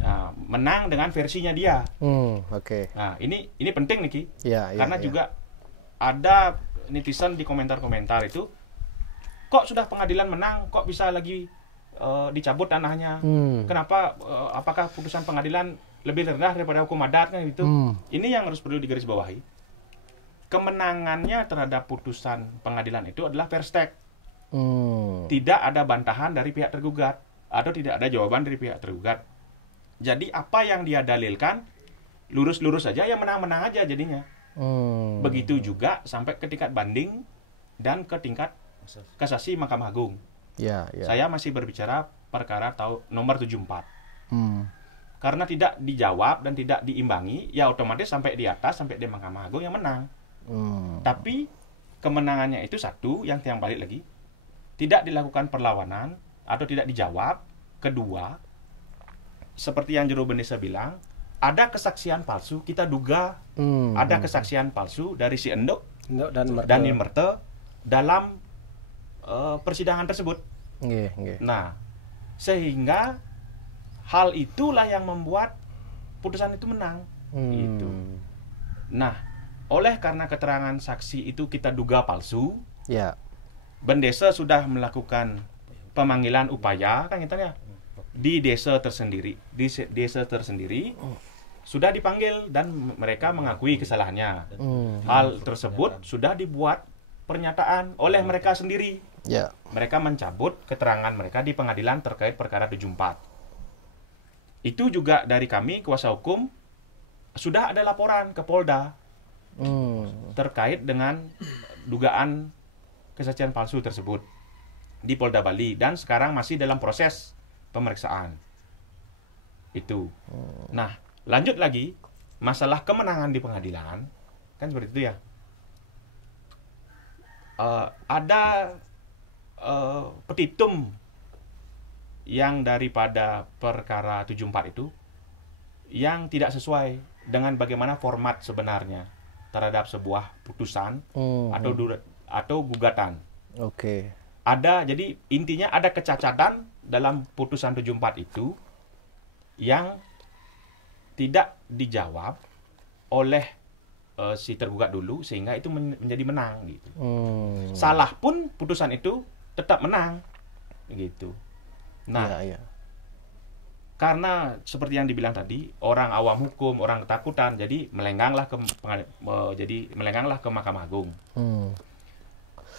Nah, menang dengan versinya dia. Oke. Nah, ini penting nih Ki. Karena ya. juga ada netizen di komentar-komentar itu, kok sudah pengadilan menang, kok bisa lagi dicabut tanahnya? Kenapa? Apakah putusan pengadilan lebih rendah daripada hukum adat kan itu? Ini yang harus perlu digarisbawahi. Kemenangannya terhadap putusan pengadilan itu adalah first take. Tidak ada bantahan dari pihak tergugat atau tidak ada jawaban dari pihak tergugat. Jadi apa yang dia dalilkan lurus-lurus saja, ya menang-menang aja jadinya. Begitu juga sampai ke tingkat banding dan ke tingkat kasasi Mahkamah Agung. Saya masih berbicara perkara nomor 74. Karena tidak dijawab dan tidak diimbangi, ya otomatis sampai di atas, sampai di Mahkamah Agung yang menang. Tapi kemenangannya itu satu, yang Tiang balik lagi, tidak dilakukan perlawanan atau tidak dijawab. Kedua, seperti yang Jero Benesa bilang, ada kesaksian palsu. Kita duga ada kesaksian palsu dari si Endok dan Nimerte dalam persidangan tersebut. Nah, sehingga hal itulah yang membuat putusan itu menang. Gitu. Nah, oleh karena keterangan saksi itu kita duga palsu, Bendesa sudah melakukan pemanggilan upaya kan kita ya di desa tersendiri. Sudah dipanggil dan mereka mengakui kesalahannya. Hal tersebut sudah dibuat pernyataan oleh mereka sendiri. Mereka mencabut keterangan mereka di pengadilan terkait perkara 74. Itu juga dari kami kuasa hukum sudah ada laporan ke Polda terkait dengan dugaan kesaksian palsu tersebut di Polda Bali dan sekarang masih dalam proses pemeriksaan. Itu. Nah, lanjut lagi masalah kemenangan di pengadilan, kan seperti itu ya. Ada petitum yang daripada perkara 74 itu yang tidak sesuai dengan bagaimana format sebenarnya terhadap sebuah putusan atau gugatan. Oke. Jadi intinya ada kecacatan dalam putusan 74 itu yang tidak dijawab oleh si tergugat dulu sehingga itu menjadi menang gitu. Salah pun putusan itu tetap menang gitu. Nah, karena seperti yang dibilang tadi, orang awam hukum, orang ketakutan, jadi melengganglah ke Mahkamah Agung.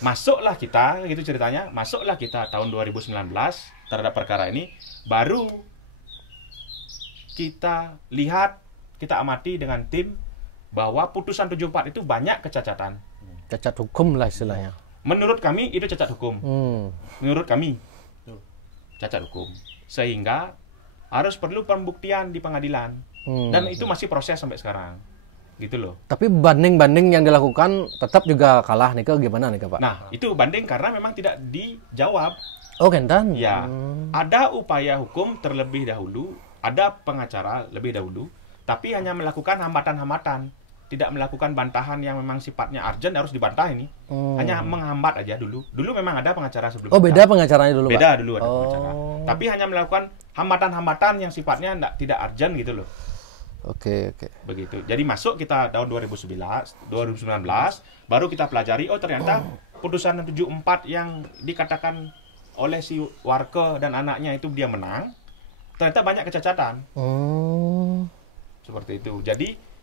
Masuklah kita, gitu ceritanya, masuklah kita tahun 2019 terhadap perkara ini, baru kita lihat, kita amati dengan tim bahwa putusan 74 itu banyak kecacatan. Cacat hukum lah istilahnya. Menurut kami itu cacat hukum. Menurut kami cacat hukum. Sehingga harus perlu pembuktian di pengadilan. Dan itu masih proses sampai sekarang. Gitu loh. Tapi banding-banding yang dilakukan tetap juga kalah nih, gimana nih Pak? Nah, itu banding karena memang tidak dijawab. Oh, kentan. Ya. Ada upaya hukum terlebih dahulu, ada pengacara lebih dahulu, tapi hanya melakukan hambatan-hambatan. Tidak melakukan bantahan yang memang sifatnya urgent harus dibantah ini. Hanya menghambat aja dulu. Dulu memang ada pengacara sebelum. Oh, beda pengacaranya dulu, Beda Pak? Dulu ada pengacara. Tapi hanya melakukan hambatan-hambatan yang sifatnya tidak urgent gitu loh. Oke. Begitu. Jadi masuk kita tahun 2019, baru kita pelajari, oh ternyata putusan 74 yang dikatakan oleh si warga dan anaknya itu dia menang, ternyata banyak kecacatan. Seperti itu. Jadi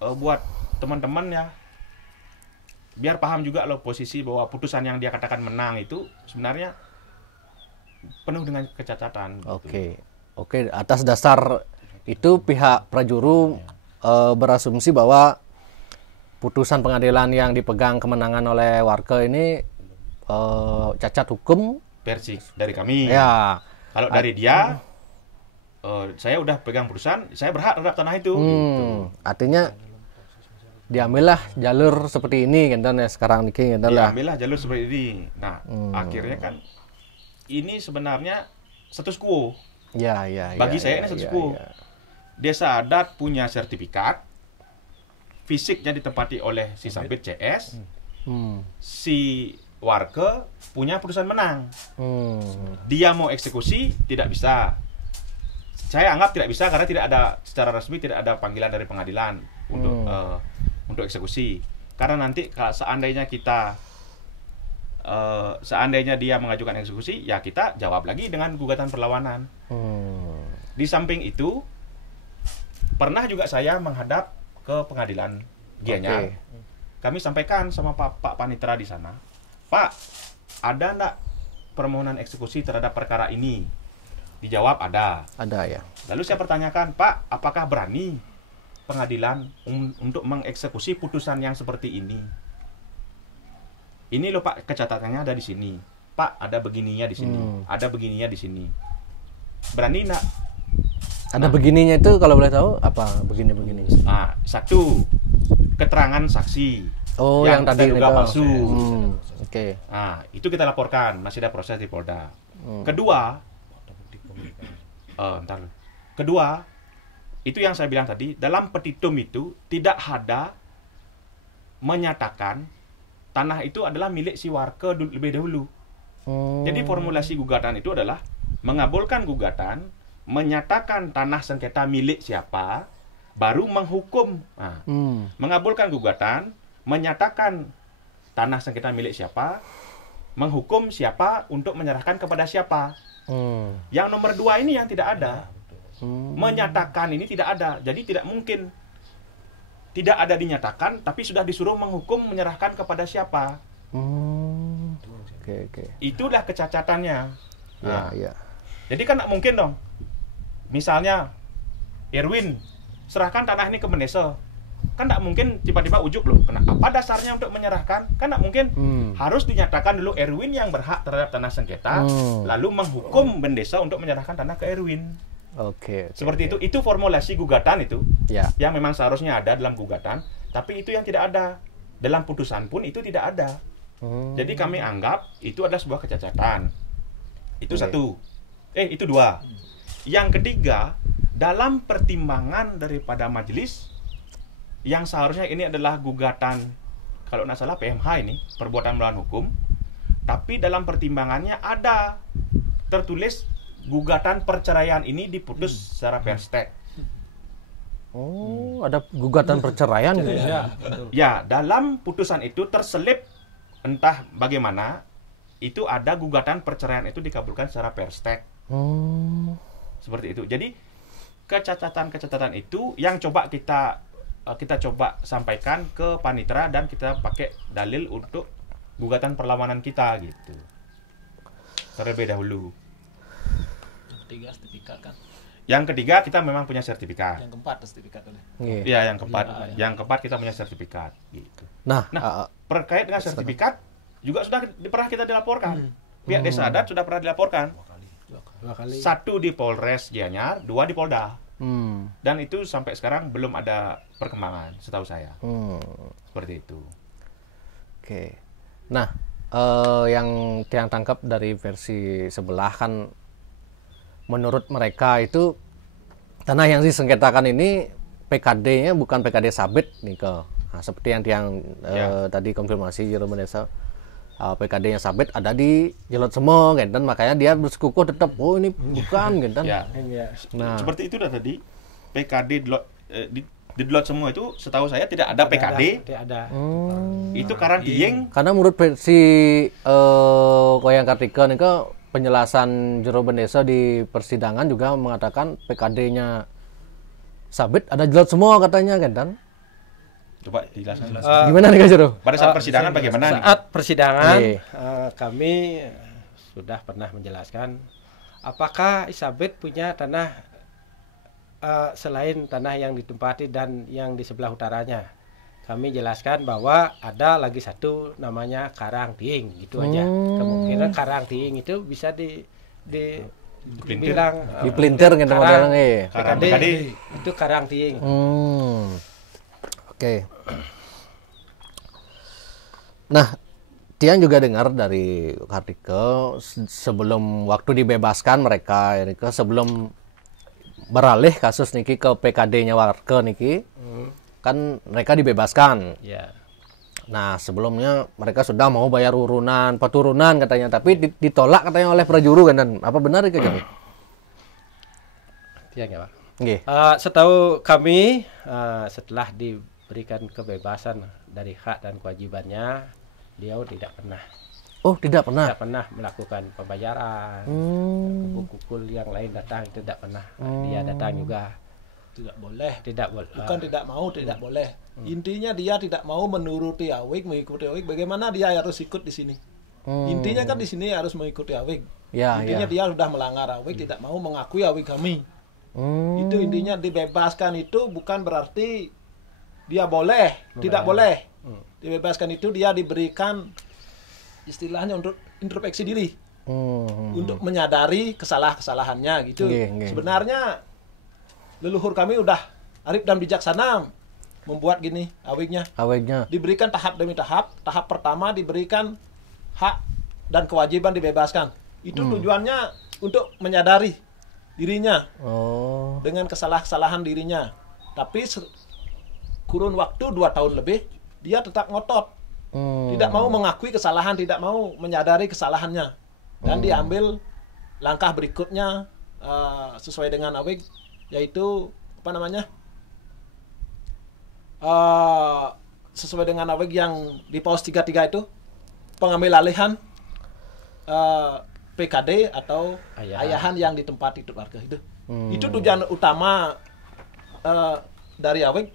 buat teman-teman ya, biar paham juga loh posisi bahwa putusan yang dia katakan menang itu sebenarnya penuh dengan kecacatan. Oke. Atas dasar itu pihak prajuru berasumsi bahwa putusan pengadilan yang dipegang kemenangan oleh warga ini cacat hukum. Versi dari kami. Ya. Kalau dari dia, saya udah pegang putusan, saya berhak terhadap tanah itu. Gitu. Artinya diambillah jalur seperti ini kan ya sekarang niki kan lah. Diambillah jalur seperti ini. Nah, akhirnya kan ini sebenarnya status quo. Ya. Bagi saya ini status quo. Desa adat punya sertifikat, fisiknya ditempati oleh si Sabit CS, si warga punya putusan menang. Dia mau eksekusi tidak bisa. Saya anggap tidak bisa karena tidak ada secara resmi, tidak ada panggilan dari pengadilan untuk eksekusi. Karena nanti kalau seandainya dia mengajukan eksekusi, ya kita jawab lagi dengan gugatan perlawanan. Di samping itu, pernah juga saya menghadap ke pengadilan Gianyar. Kami sampaikan sama Pak Panitra di sana, Pak, ada enggak permohonan eksekusi terhadap perkara ini? Dijawab ada. Ada ya. Lalu saya pertanyakan, Pak, apakah berani pengadilan untuk mengeksekusi putusan yang seperti ini? Ini loh Pak, kecatatannya ada di sini. Pak, ada begininya di sini. Ada begininya di sini. Berani enggak? Ada begininya itu kalau boleh tahu apa begini-begini? Satu, keterangan saksi. Oh, yang tadi juga palsu. Oke. Nah, itu kita laporkan, masih ada proses di Polda. Kedua, itu yang saya bilang tadi, dalam petitum itu tidak ada menyatakan tanah itu adalah milik si warga lebih dahulu. Jadi formulasi gugatan itu adalah mengabulkan gugatan, menyatakan tanah sengketa milik siapa, baru menghukum. Mengabulkan gugatan, menyatakan tanah sengketa milik siapa, menghukum siapa untuk menyerahkan kepada siapa. Yang nomor 2 ini yang tidak ada. Menyatakan ini tidak ada. Jadi tidak mungkin tidak ada dinyatakan, tapi sudah disuruh menghukum menyerahkan kepada siapa. Itulah kecacatannya. Ya. Jadi kan tidak mungkin dong. Misalnya Erwin serahkan tanah ini ke Mendesa. kan tidak mungkin tiba-tiba ujuk loh. Apa dasarnya untuk menyerahkan? Kan tidak mungkin. Harus dinyatakan dulu Erwin yang berhak terhadap tanah sengketa, lalu menghukum Bendesa untuk menyerahkan tanah ke Erwin. Oke. Seperti itu. Itu formulasi gugatan itu. Ya. Yang memang seharusnya ada dalam gugatan, tapi itu yang tidak ada. Dalam putusan pun itu tidak ada. Jadi kami anggap itu adalah sebuah kecacatan. Itu satu. Itu dua. Yang ketiga, dalam pertimbangan daripada majelis yang seharusnya ini adalah gugatan, kalau tidak salah PMH ini, perbuatan melawan hukum, tapi dalam pertimbangannya ada tertulis gugatan perceraian ini diputus secara perstek. Oh, ada gugatan perceraian gitu ya? Ya, dalam putusan itu terselip entah bagaimana itu ada gugatan perceraian itu dikabulkan secara perstek. Seperti itu. Jadi kecacatan-kecacatan itu yang coba kita coba sampaikan ke panitera dan kita pakai dalil untuk gugatan perlawanan kita gitu. Terlebih dahulu. Tiga sertifikat kan. Yang ketiga kita memang punya sertifikat. Yang keempat sertifikat oleh. Iya, yang keempat. Yang keempat kita punya sertifikat gitu. Nah, terkait dengan sertifikat juga sudah pernah kita dilaporkan. Pihak desa adat sudah pernah dilaporkan. Dua kali. Satu di Polres Gianyar, dua di Polda. Dan itu sampai sekarang belum ada perkembangan, setahu saya. Seperti itu. Oke. Nah, yang tangkap dari versi sebelah kan, menurut mereka itu tanah yang disengketakan ini PKD-nya bukan PKD sabit nih ke. Nah, seperti yang tadi konfirmasi Jero Bendesa, PKD yang sabit ada di Jelot Semo kan, dan makanya dia bersekukuh tetap ini bukan kan. Nah, seperti itu dah tadi PKD di Jelot Semo itu setahu saya tidak ada PKD. Tidak ada. Itu karena dieng. Karena menurut versi Koyang Kartika nih ke, penjelasan Jero Bendesa di persidangan juga mengatakan PKD-nya sabit ada Jelot semua katanya kan. Coba dijelaskan. Gimana nih Kak Jero? Pada saat persidangan bagaimana? Saat persidangan kami sudah pernah menjelaskan apakah Isabet punya tanah selain tanah yang ditempati dan yang di sebelah utaranya. Kami jelaskan bahwa ada lagi satu namanya Karang Tiing, gitu aja. Kemungkinan Karang Tiing itu bisa dibilang dipelintir gitu modelnya. PKD itu Karang Tiing. Oke. Nah, Tiang juga dengar dari Kartika sebelum waktu dibebaskan mereka sebelum beralih kasus niki ke PKD-nya warga niki. Kan mereka dibebaskan. Nah, sebelumnya mereka sudah mau bayar peturunan katanya, tapi ditolak katanya oleh prajuru kan. Dan apa benar itu Jami? Tiang ya, Pak. Setahu kami setelah diberikan kebebasan dari hak dan kewajibannya, dia tidak pernah. Oh, tidak pernah. Tidak pernah melakukan pembayaran. Kukul yang lain datang itu tidak pernah. Dia datang juga. Tidak boleh. Bukan Ah. tidak mau, tidak boleh. Intinya dia tidak mau menuruti Awig, mengikuti Awig. Bagaimana dia harus ikut di sini? Intinya kan di sini harus mengikuti Awig. Intinya dia sudah melanggar Awig, tidak mau mengakui Awig kami. Itu intinya. Dibebaskan itu bukan berarti dia boleh, tidak boleh. Dibebaskan itu dia diberikan istilahnya untuk introspeksi diri. Untuk menyadari kesalahannya gitu. Sebenarnya leluhur kami udah arif dan bijaksana membuat gini Awignya. Diberikan tahap demi tahap. Tahap pertama diberikan hak dan kewajiban dibebaskan. Itu tujuannya untuk menyadari dirinya dengan kesalahan dirinya. Tapi kurun waktu 2 tahun lebih dia tetap ngotot, tidak mau mengakui kesalahan, tidak mau menyadari kesalahannya, dan diambil langkah berikutnya sesuai dengan Awig, yaitu apa namanya, sesuai dengan Awig yang di Paus 33 itu, pengambil alihan PKD atau ayahan yang di tempat itu warga itu. Itu tujuan utama dari Awig.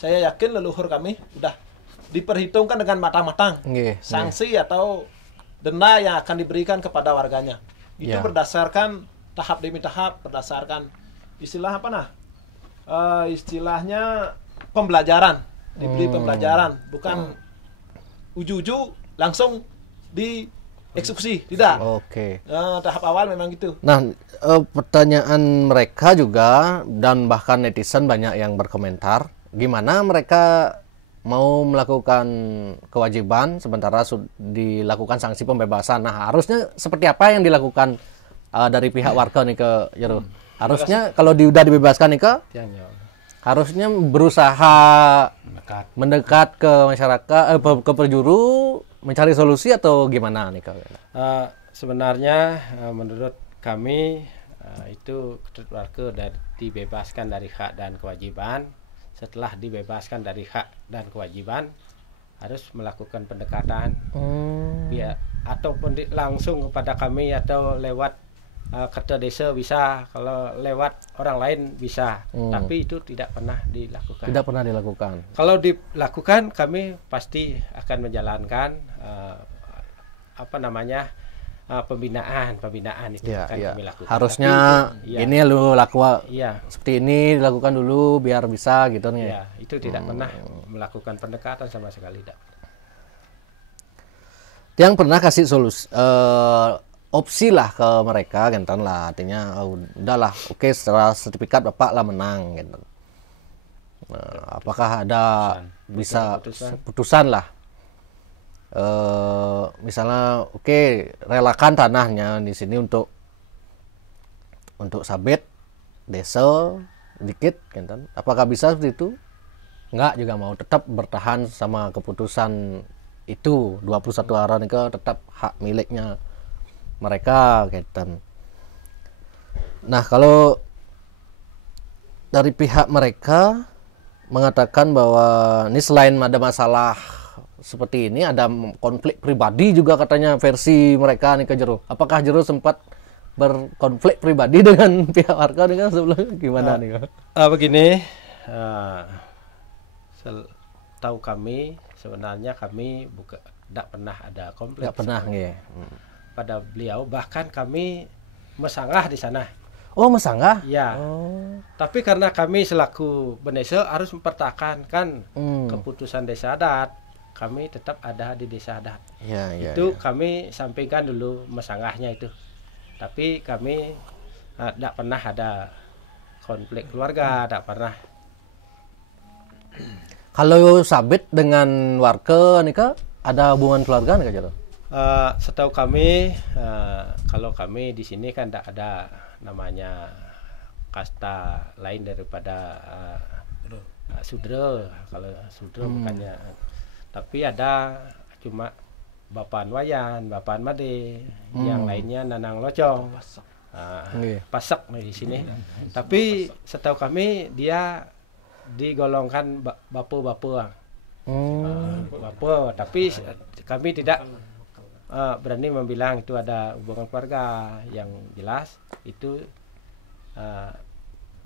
Saya yakin leluhur kami udah diperhitungkan dengan matang-matang sanksi atau denda yang akan diberikan kepada warganya. Itu berdasarkan tahap demi tahap, berdasarkan istilah apa istilahnya pembelajaran. diberi pembelajaran, bukan uju-uju langsung dieksekusi, tidak. Oke. Tahap awal memang gitu. Nah, pertanyaan mereka juga dan bahkan netizen banyak yang berkomentar, gimana mereka mau melakukan kewajiban sementara dilakukan sanksi pembebasan. Nah, harusnya seperti apa yang dilakukan dari pihak warga nih ke Jero? Harusnya kalau udah dibebaskan nih ke, harusnya berusaha mendekat ke masyarakat, ke perjuru, mencari solusi atau gimana nih Kak? Sebenarnya menurut kami itu warga dibebaskan dari hak dan kewajiban. Setelah dibebaskan dari hak dan kewajiban, harus melakukan pendekatan, ya, ataupun langsung kepada kami atau lewat kerja desa bisa, kalau lewat orang lain bisa, tapi itu tidak pernah dilakukan. Tidak pernah dilakukan. Kalau dilakukan, kami pasti akan menjalankan pembinaan itu akan kami lakukan. Harusnya tapi, ini lu seperti ini dilakukan dulu biar bisa gitu nih. Ya, itu tidak pernah melakukan pendekatan sama sekali. Tidak. Yang pernah kasih solusi opsi lah ke mereka, gentan lah, artinya udahlah, oke, setelah sertifikat Bapak lah menang, gitu. Nah, apakah ada bisa putusan lah, misalnya oke, relakan tanahnya di sini untuk sabit desa dikit, gentan. Apakah bisa seperti itu? Enggak, juga mau tetap bertahan sama keputusan itu 21 arah ini tetap hak miliknya mereka, gitu. Nah, kalau dari pihak mereka mengatakan bahwa ini selain ada masalah seperti ini, ada konflik pribadi juga katanya versi mereka nih ke Jero. Apakah Jero sempat berkonflik pribadi dengan pihak warga dengan sebelumnya, gimana nih? Begini, tahu kami sebenarnya kami tidak pernah ada konflik. Tidak pernah, ya. Pada beliau, bahkan kami mesanggah di sana. Oh, mesanggah? Ya. Oh. Tapi karena kami selaku Bendesa harus mempertahankan keputusan desa adat, kami tetap ada di desa adat. Itu kami sampaikan dulu mesanggahnya itu. Tapi kami tidak pernah ada konflik keluarga, tidak pernah. Kalau sabit dengan warga nih Kak, ada hubungan keluarga nih Kak Jero? Setahu kami, kalau kami di sini kan tidak ada namanya kasta lain daripada sudra. Kalau sudra bukannya, tapi ada cuma Bapaan Wayan, Bapaan Made, yang lainnya Nanang Locong, Pasak di sini. Tapi setahu kami dia digolongkan bapu-bapu. Bapu, tapi kami tidak berani membilang itu ada hubungan keluarga. Yang jelas itu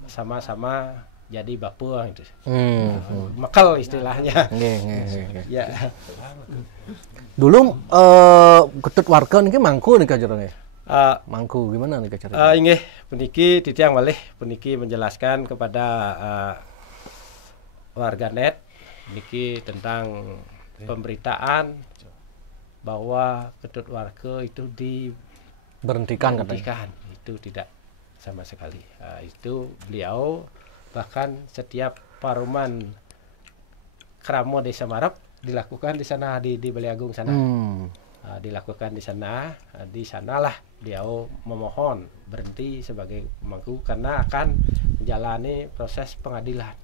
sama-sama jadi bapu itu. Makal istilahnya. Ya. Dulu ketut warga niki mangku nih Kak Jero nih. Mangku gimana nih Kak Jero? Inggih puniki titiang malih puniki menjelaskan kepada warganet niki tentang pemberitaan bahwa ketut warga itu diberhentikan. Itu tidak sama sekali. Itu beliau bahkan setiap paruman Kramo Desa Marep dilakukan di sana, di Baliagung sana. Dilakukan di sana. Di sanalah beliau memohon berhenti sebagai pemangku karena akan menjalani proses pengadilan.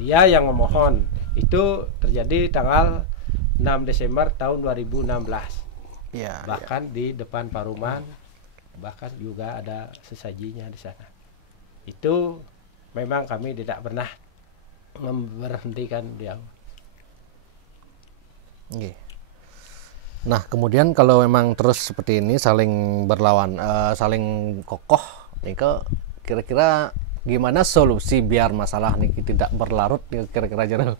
Dia yang memohon. Itu terjadi tanggal 6 Desember tahun 2016. Bahkan di depan paruman, bahkan juga ada sesajinya di sana. Itu memang kami tidak pernah memberhentikan beliau. Nah, kemudian kalau memang terus seperti ini saling berlawan, saling kokoh, nih kira-kira gimana solusi biar masalah nih tidak berlarut kira-kira Jero?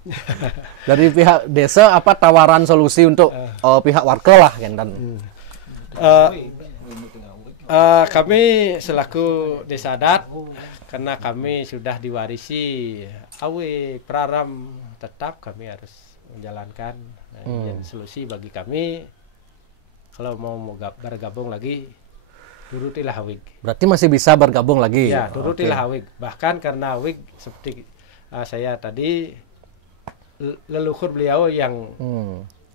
Dari pihak desa apa tawaran solusi untuk pihak warga lah kan? Kami selaku desa adat, karena kami sudah diwarisi awik praram, tetap kami harus menjalankan. Jadi solusi bagi kami, kalau mau bergabung lagi, turutilah awik. Berarti masih bisa bergabung lagi? Ya, turutilah awik. Bahkan karena awik seperti saya tadi, leluhur beliau yang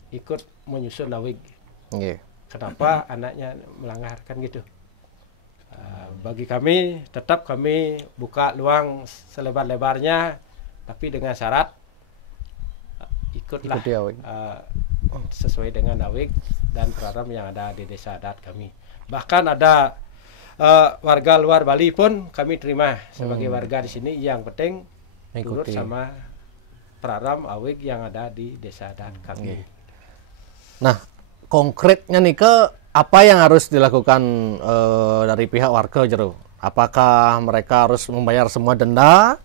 ikut menyusun awik. Kenapa anaknya melanggar kan gitu? Bagi kami tetap kami buka luang selebar-lebarnya, tapi dengan syarat ikutlah sesuai dengan awik dan praram yang ada di desa adat kami. Bahkan ada warga luar Bali pun kami terima sebagai warga di sini, yang penting turut sama praram awik yang ada di desa adat kami. Nah, konkretnya nih ke apa yang harus dilakukan dari pihak warga Jero? Apakah mereka harus membayar semua denda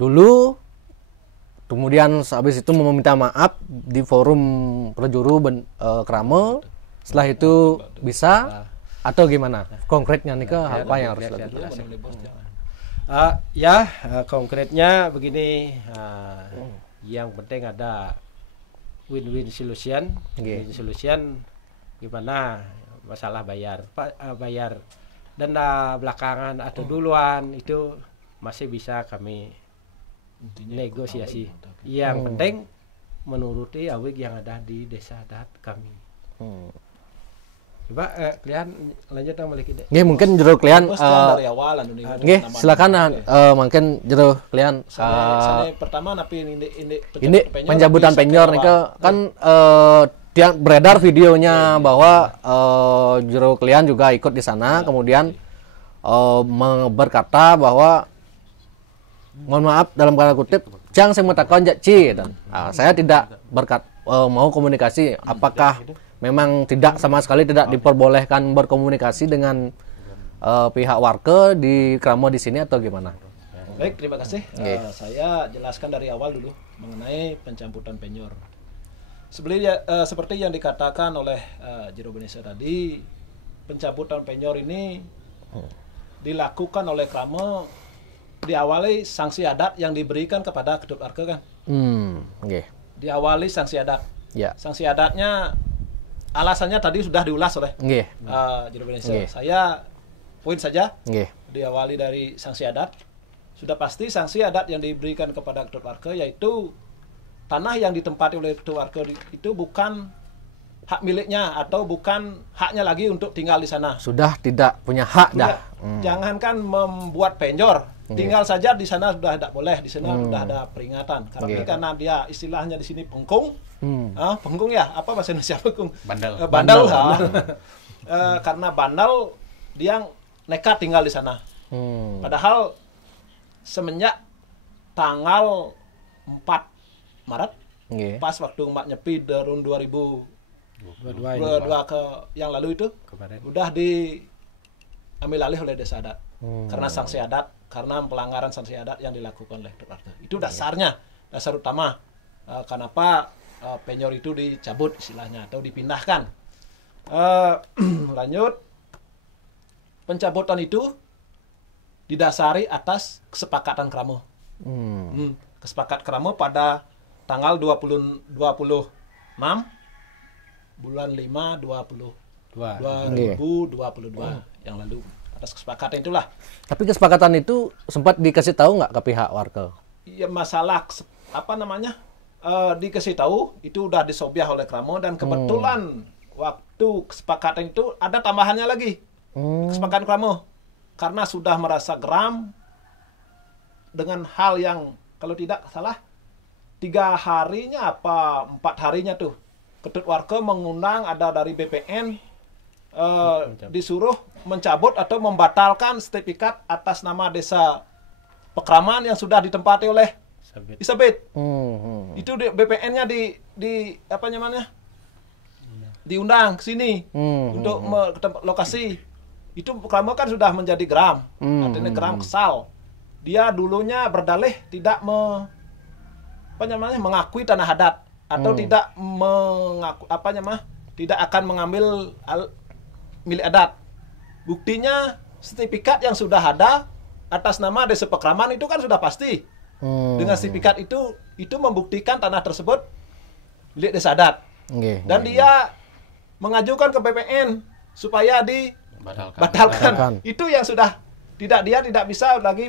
dulu, kemudian habis itu meminta maaf di forum Prajuru Kramo, setelah itu bisa, atau gimana? Konkretnya nih ke apa yang harus dilakukan? Konkretnya begini, yang penting ada win-win solution. Win solution gimana masalah bayar denda belakangan atau duluan, itu masih bisa kami negosiasi. Yang penting menuruti awik yang ada di desa adat kami. Coba kalian lanjut yang balik ide. Nggih, mungkin Jero kalian dari awal nggih, silakan mungkin Jero kalian pertama napi ini pencabutan penyor nih kan dia beredar videonya bahwa Jero kalian juga ikut di sana, kemudian berkata bahwa mohon maaf dalam kata kutip, "Jang saya mau takon Ci." Saya tidak mau komunikasi. Apakah memang tidak sama sekali tidak diperbolehkan berkomunikasi dengan pihak warga di Kramo di sini atau gimana? Baik, terima kasih. Saya jelaskan dari awal dulu mengenai pencamputan penyor. Seperti yang dikatakan oleh Jero Benesa tadi, pencabutan penyor ini dilakukan oleh Kramo, diawali sanksi adat yang diberikan kepada kedua warga kan. Diawali sanksi adat. Sanksi adatnya alasannya tadi sudah diulas oleh Jero Benesa. Saya poin saja. Diawali dari sanksi adat. Sudah pasti sanksi adat yang diberikan kepada kedua warga yaitu tanah yang ditempati oleh kedua warga itu bukan hak miliknya atau bukan haknya lagi untuk tinggal di sana. Sudah tidak punya hak dah. Jangankan membuat penjor, tinggal saja di sana sudah tidak boleh. Di sana sudah ada peringatan. Karena dia istilahnya di sini pengkung. Pengkung ya, apa bahasa Indonesia pengkung? Bandel. Karena bandel, dia nekat tinggal di sana. Padahal semenjak tanggal 4 Maret, pas waktu Mak Nyepi tahun 2022 ke yang lalu itu, udah diambil alih oleh desa adat. Karena sanksi adat, karena pelanggaran sanksi adat yang dilakukan oleh warga. Itu dasarnya, dasar utama. Kenapa penyor itu dicabut istilahnya atau dipindahkan. Lanjut, pencabutan itu didasari atas kesepakatan Kramo. Kesepakatan Kramo pada tanggal 26 bulan 5 2022 yang lalu. Atas kesepakatan itulah. Tapi kesepakatan itu sempat dikasih tahu nggak ke pihak warga? Ya masalah dikasih tahu itu udah disobiah oleh Kramo, dan kebetulan waktu kesepakatan itu ada tambahannya lagi. Kesepakatan Kramo karena sudah merasa geram dengan hal yang kalau tidak salah 3 harinya apa 4 harinya tuh kedut warga mengundang ada dari BPN disuruh mencabut atau membatalkan sertifikat atas nama desa Pekraman yang sudah ditempati oleh Isabet. Itu BPN-nya di apa namanya? Diundang ke sini untuk ke tempat lokasi. Itu Kramo kan sudah menjadi geram. Artinya geram, kesal. Dia dulunya berdalih tidak mengakui tanah adat atau tidak tidak akan mengambil milik adat. buktinya sertifikat yang sudah ada atas nama Desa Pekraman itu kan sudah pasti. Dengan sertifikat itu membuktikan tanah tersebut milik desa adat. Dan dia mengajukan ke BPN supaya dibatalkan. Itu yang sudah dia tidak bisa lagi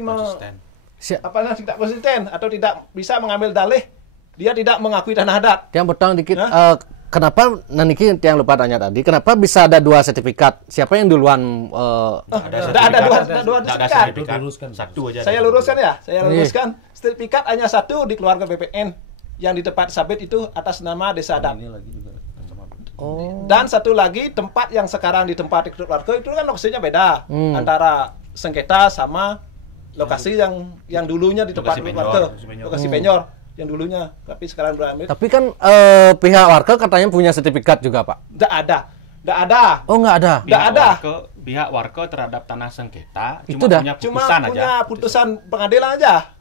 tidak konsisten atau tidak bisa mengambil dalih. Dia tidak mengakui tanah adat. Yang potong dikit, kenapa nanti yang lupa tanya tadi, kenapa bisa ada 2 sertifikat? Siapa yang duluan? Ada dua sertifikat. Satu aja. Saya luruskan ya, sertifikat hanya satu di keluarga BPN yang di tempat sabit itu atas nama desa adat. Dan satu lagi tempat yang sekarang ditempati keluarga itu kan lokasinya beda antara sengketa sama lokasi yang dulunya ditempati keluarga, lokasi penyor yang dulunya, tapi sekarang berambil. Tapi kan pihak warga katanya punya sertifikat juga, Pak. Nggak ada. Oh, nggak ada. Pihak warga terhadap tanah sengketa itu cuma punya putusan pengadilan aja.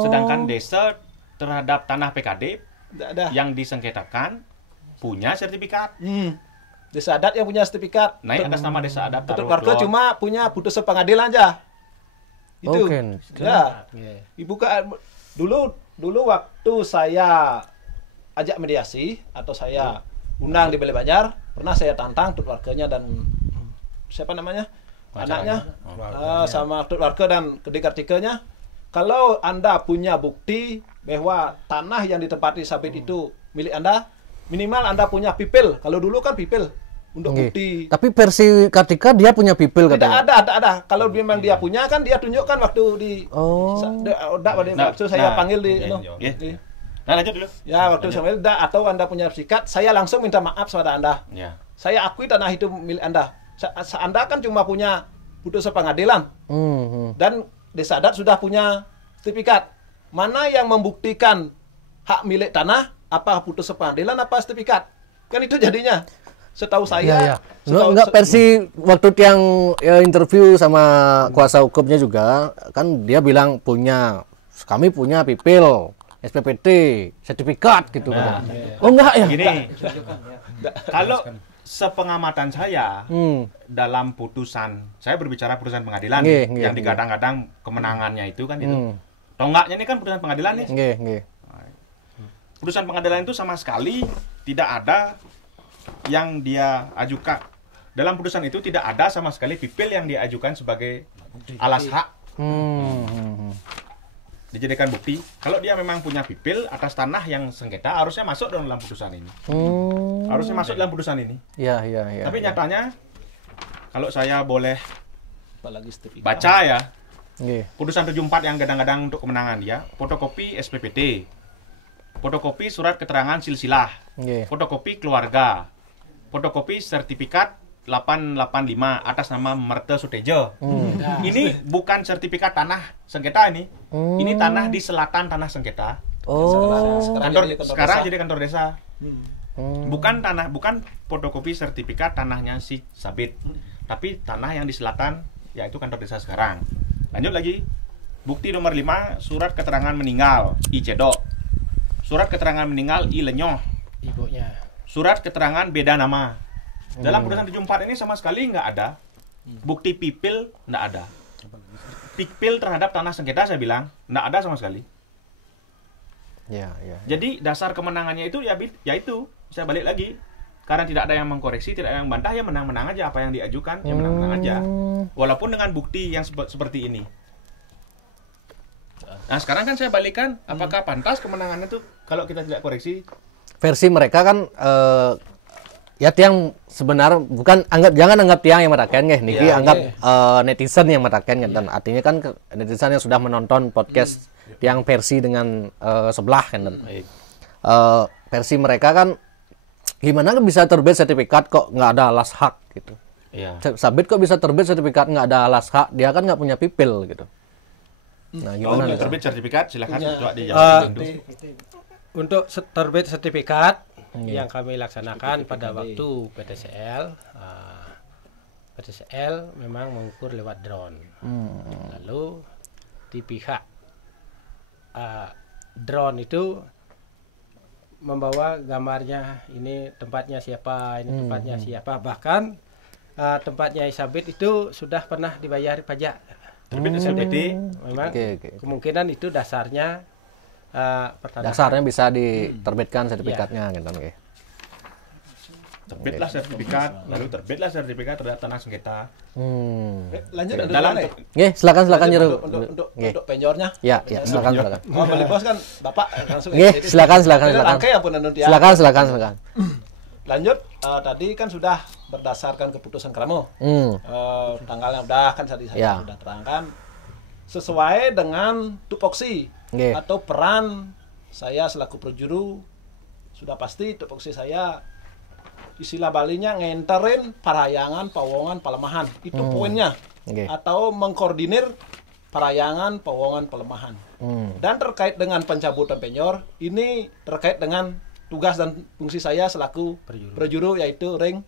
Sedangkan desa terhadap tanah PKD ada. Yang disengketakan punya sertifikat. Desa adat yang punya sertifikat. Naik atas nama desa adat. Tetap warga cuma punya putusan pengadilan aja. Itu. Ya. Ibu dulu waktu saya ajak mediasi atau saya undang di Balai Banjar, pernah saya tantang tut warganya dan siapa namanya? Anaknya sama tut warga dan kedek-kedeknya. Kalau Anda punya bukti bahwa tanah yang ditempati sabit itu milik Anda, minimal Anda punya pipil. Kalau dulu kan pipil untuk bukti. Tapi versi Kartika dia punya pipil katanya. Tidak ada. Kalau memang dia punya kan dia tunjukkan waktu di waktu saya panggil di Nah, lanjut dulu. Ya, waktu saya panggil atau Anda punya sertifikat, saya langsung minta maaf kepada Anda. Ya. Saya akui tanah itu milik Anda. Anda kan cuma punya putusan pengadilan. Dan desa adat sudah punya sertifikat. Mana yang membuktikan hak milik tanah? Apa putusan pengadilan apa sertifikat? Kan itu jadinya. Setahu saya. Enggak versi waktu yang interview sama kuasa hukumnya juga kan dia bilang kami punya pipil, SPPT, sertifikat gitu. Oh enggak ya? Gini. Kalau sepengamatan saya dalam putusan, saya berbicara putusan pengadilan yang digadang-gadang kemenangannya itu kan itu. Tonggaknya ini kan putusan pengadilan nih. Putusan pengadilan itu sama sekali tidak ada yang dia ajukan. Dalam putusan itu tidak ada sama sekali pipil yang diajukan sebagai alas hak. Dijadikan bukti. Kalau dia memang punya pipil atas tanah yang sengketa, harusnya masuk dalam putusan ini. Harusnya masuk dalam putusan ini. Iya. Tapi nyatanya, kalau saya boleh baca ya, putusan 74 yang kadang-kadang untuk kemenangan dia, fotokopi SPPT, fotokopi surat keterangan silsilah, fotokopi keluarga, fotokopi sertifikat 885 atas nama Merte Sutejo. Ini bukan sertifikat tanah sengketa ini. Ini tanah di selatan tanah sengketa. Sekarang jadi kantor desa. Bukan fotokopi sertifikat tanahnya si Sabit. Tapi tanah yang di selatan yaitu kantor desa sekarang. Lanjut lagi. Bukti nomor 5, surat keterangan meninggal I Cedok. Surat keterangan meninggal I Lenyoh. Ibunya. Surat keterangan beda nama. Dalam putusan 74 ini sama sekali nggak ada. Bukti pipil nggak ada. Pipil terhadap tanah sengketa saya bilang nggak ada sama sekali. Ya. Jadi dasar kemenangannya itu ya itu saya balik lagi. Karena tidak ada yang mengkoreksi, tidak ada yang bantah, ya menang-menang aja apa yang diajukan, ya menang-menang aja. Walaupun dengan bukti yang seperti ini. Nah sekarang kan saya balikkan, apakah pantas kemenangannya tuh kalau kita tidak koreksi? Versi mereka kan ya tiang sebenar bukan jangan anggap tiang yang meraken niki anggap netizen yang meraken dan artinya kan netizen yang sudah menonton podcast tiang versi dengan sebelah kan dan versi mereka kan gimana bisa terbit sertifikat kok nggak ada alas hak gitu. Sabit kok bisa terbit sertifikat nggak ada alas hak, dia kan nggak punya pipil gitu. Nah gimana terbit sertifikat silakan coba dijawab. Untuk terbit sertifikat yang kami laksanakan pada waktu PTCL, PTCL memang mengukur lewat drone. Lalu di pihak drone itu membawa gambarnya, ini tempatnya siapa, ini tempatnya siapa. Bahkan tempatnya Isabit itu sudah pernah dibayar pajak. Terbit SPT. Memang kemungkinan itu dasarnya pertanahan. Dasarnya bisa diterbitkan sertifikatnya gitu nggih. Terbitlah sertifikat, lalu terbitlah sertifikat terhadap tanah sengketa. Lanjut ada Dalam dulu Nggih, silakan Jero. untuk penyornya. Ya, silakan. Oh, beli bos kan Bapak langsung. Nggih, silakan. Rangkai ampun anu dia. Silakan. Lanjut, tadi kan sudah berdasarkan keputusan Kramo. Tanggalnya udah kan tadi saya sudah terangkan. Sesuai dengan tupoksi atau peran saya selaku perjuru, sudah pasti tupoksi saya istilah Balinya ngenterin parayangan, pawongan, pelemahan. Itu poinnya. Atau mengkoordinir parayangan, pawongan, pelemahan. Dan terkait dengan pencabutan penyor, ini terkait dengan tugas dan fungsi saya selaku perjuru yaitu ring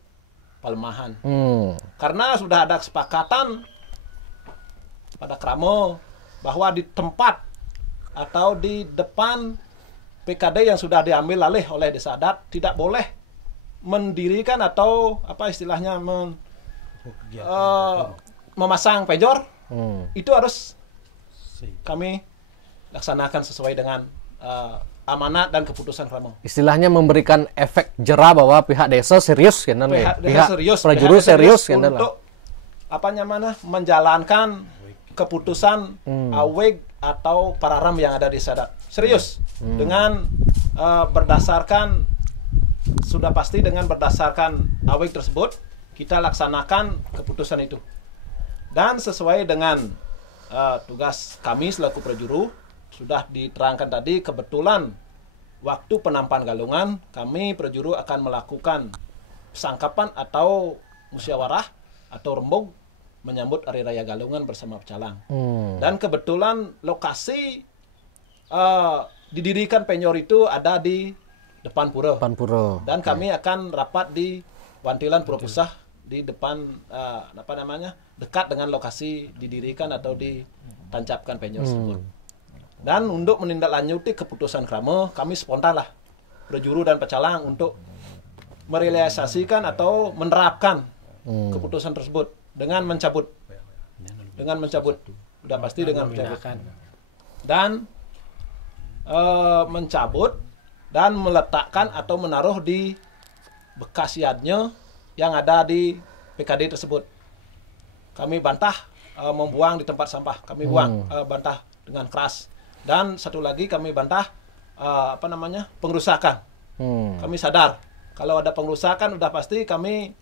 pelemahan. Karena sudah ada kesepakatan pada Kramo bahwa di tempat atau di depan PKD yang sudah diambil alih oleh Desa Adat tidak boleh mendirikan atau apa istilahnya memasang penjor. Itu harus kami laksanakan sesuai dengan amanat dan keputusan Kramo. Istilahnya memberikan efek jera bahwa pihak desa serius kan pihak serius, prajuru serius kan untuk apa namanya menjalankan keputusan AWEG atau pararam yang ada di Sadat. Serius dengan berdasarkan sudah pasti dengan berdasarkan AWEG tersebut kita laksanakan keputusan itu. Dan sesuai dengan tugas kami selaku prajuru sudah diterangkan tadi, kebetulan waktu penampan galungan kami prajuru akan melakukan sangkapan atau musyawarah atau rembug menyambut Hari Raya Galungan bersama pecalang. Dan kebetulan lokasi didirikan penyor itu ada di depan pura. Dan kami akan rapat di Wantilan Pura Pusah di depan dekat dengan lokasi didirikan atau ditancapkan penyor tersebut. Dan untuk menindaklanjuti keputusan Kramo, kami spontan lah prajuru dan pecalang untuk merealisasikan atau menerapkan keputusan tersebut dengan mencabut. Udah pasti dengan mencabut. Dan mencabut dan meletakkan atau menaruh di bekas yadnya yang ada di PKD tersebut. Kami bantah membuang di tempat sampah. Kami buang bantah dengan keras. Dan satu lagi kami bantah pengerusakan. Kami sadar kalau ada pengerusakan udah pasti kami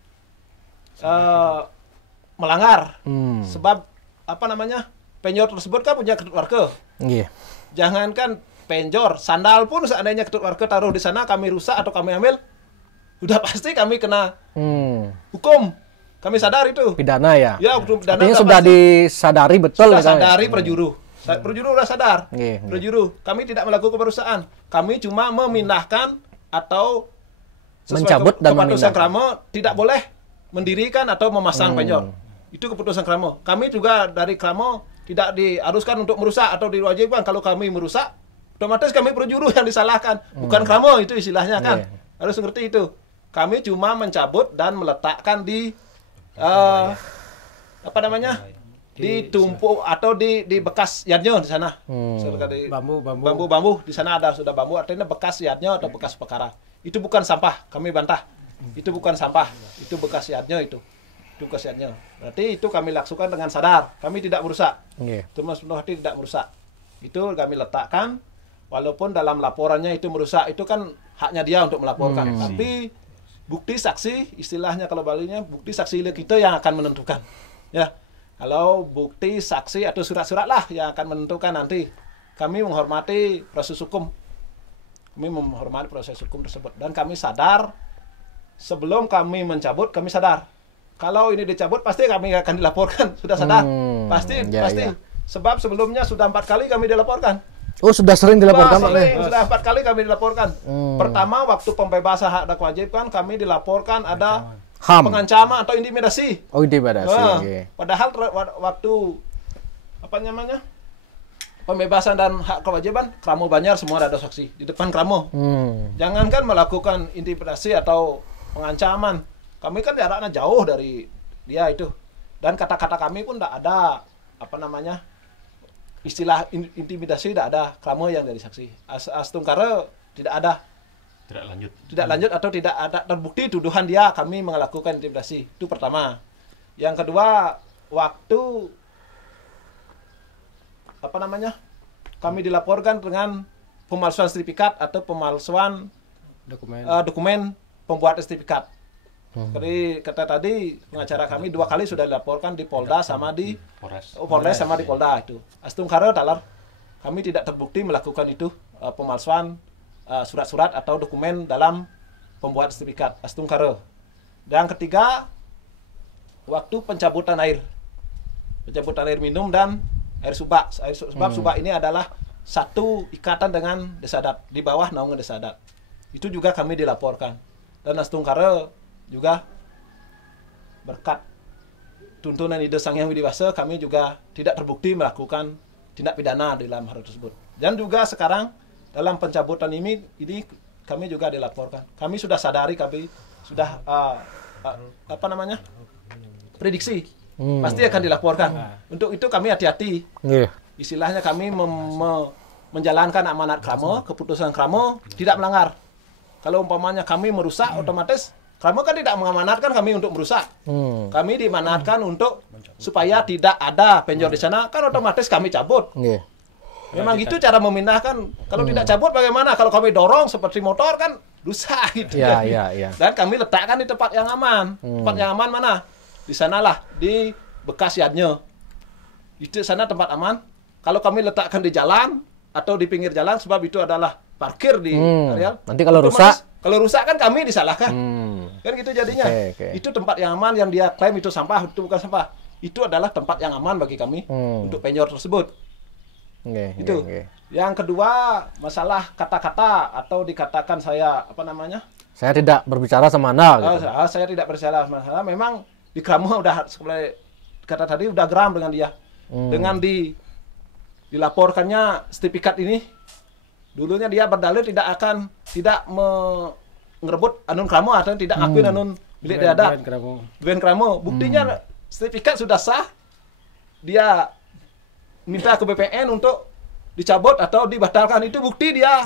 melanggar. Sebab penjor tersebut kan punya ketut warga. Jangankan penjor, sandal pun seandainya ketut warga taruh di sana kami rusak atau kami ambil, udah pasti kami kena hukum. Kami sadar itu. Pidana ya. Ya, pidana. Artinya sudah disadari betul. Sudah sadari perjuru. Perjuru sudah sadar. Perjuru, kami tidak melakukan perusahaan. Kami cuma memindahkan atau mencabut dan keputusan Kramo tidak boleh mendirikan atau memasang penjor. Itu keputusan Kramo. Kami juga dari Kramo tidak diharuskan untuk merusak atau diwajibkan. Kalau kami merusak, otomatis kami perjuru yang disalahkan. Bukan Kramo itu istilahnya kan. Harus ngerti itu. Kami cuma mencabut dan meletakkan di ditumpuk atau di bekas yadnya di sana. Bambu di sana ada sudah bambu, artinya bekas yadnya atau bekas perkara. Itu bukan sampah, kami bantah. Itu bukan sampah, itu bekas yadnya itu. Itu bekas yadnya. Berarti itu kami lakukan dengan sadar. Kami tidak merusak. Cuma sepenuh hati tidak merusak. Itu kami letakkan walaupun dalam laporannya itu merusak, itu kan haknya dia untuk melaporkan. Tapi bukti saksi, istilahnya kalau Balinya bukti saksi kita yang akan menentukan. Ya. Kalau bukti saksi atau surat-surat lah yang akan menentukan nanti. Kami menghormati proses hukum. Kami menghormati proses hukum tersebut. Dan kami sadar, sebelum kami mencabut, kami sadar. Kalau ini dicabut, pasti kami akan dilaporkan. Sudah sadar. Pasti. Sebab sebelumnya sudah 4 kali kami dilaporkan. Oh, sudah sering dilaporkan? Sudah 4 kali kami dilaporkan. Pertama, waktu pembebasan hak dan kewajiban, kami dilaporkan ada pengancaman atau intimidasi. Oh, intimidasi. Padahal waktu pembebasan dan hak kewajiban, Kramo Banjar semua ada saksi di depan Kramo. Jangankan melakukan intimidasi atau pengancaman. Kami kan jaraknya jauh dari dia itu. Dan kata-kata kami pun tidak ada apa namanya istilah intimidasi, tidak ada kramo yang dari saksi. Astungkara tidak ada, tidak lanjut atau tidak ada terbukti tuduhan dia kami melakukan intimidasi. Itu pertama. Yang kedua, waktu apa namanya kami dilaporkan dengan pemalsuan sertifikat atau pemalsuan dokumen pembuat sertifikat. Jadi kata tadi pengacara kami 2 kali sudah dilaporkan di Polda sama di Polres sama di Polda itu. Astungkara dalam kami tidak terbukti melakukan itu pemalsuan surat-surat atau dokumen dalam pembuat sertifikat Astungkara. Dan ketiga, waktu pencabutan air minum dan air subak. Subak ini adalah satu ikatan dengan Desa Adat, di bawah naungan Desa Adat. Itu juga kami dilaporkan. Dan Astungkara juga berkat tuntunan Ide Sang Hyang Widi Wasa, kami juga tidak terbukti melakukan tindak pidana dalam hal tersebut. Dan juga sekarang dalam pencabutan ini kami juga dilaporkan. Kami sudah sadari, kami sudah apa namanya prediksi pasti akan dilaporkan. Untuk itu kami hati-hati. Istilahnya kami menjalankan amanat kramo, keputusan kramo, tidak melanggar. Kalau umpamanya kami merusak, otomatis kramo kan tidak mengamanatkan kami untuk merusak. Kami dimanatkan untuk supaya tidak ada penjor di sana, kan otomatis kami cabut. Memang gitu cara memindahkan. Kalau tidak cabut bagaimana? Kalau kami dorong seperti motor kan rusak gitu. Dan kami letakkan di tempat yang aman. Tempat yang aman mana? Di sanalah, di bekas yadnya. Itu sana tempat aman. Kalau kami letakkan di jalan atau di pinggir jalan, sebab itu adalah parkir di areal. Nanti kalau rusak kan kami disalahkan. Kan gitu jadinya. Itu tempat yang aman yang dia klaim itu sampah, itu bukan sampah. Itu adalah tempat yang aman bagi kami untuk penjor tersebut. Itu. Yang kedua, masalah kata-kata atau dikatakan saya apa namanya? Saya tidak berbicara sama Anda gitu. Saya tidak berbicara sama Anda. Memang di kramo udah seperti kata tadi udah geram dengan dia. Dengan dilaporkannya sertifikat ini. Dulunya dia berdalil tidak ngerebut anun kramo atau tidak ngakuin anun milik Adat. Duren kramo. Buktinya sertifikat sudah sah. Dia minta ke BPN untuk dicabut atau dibatalkan. Itu bukti dia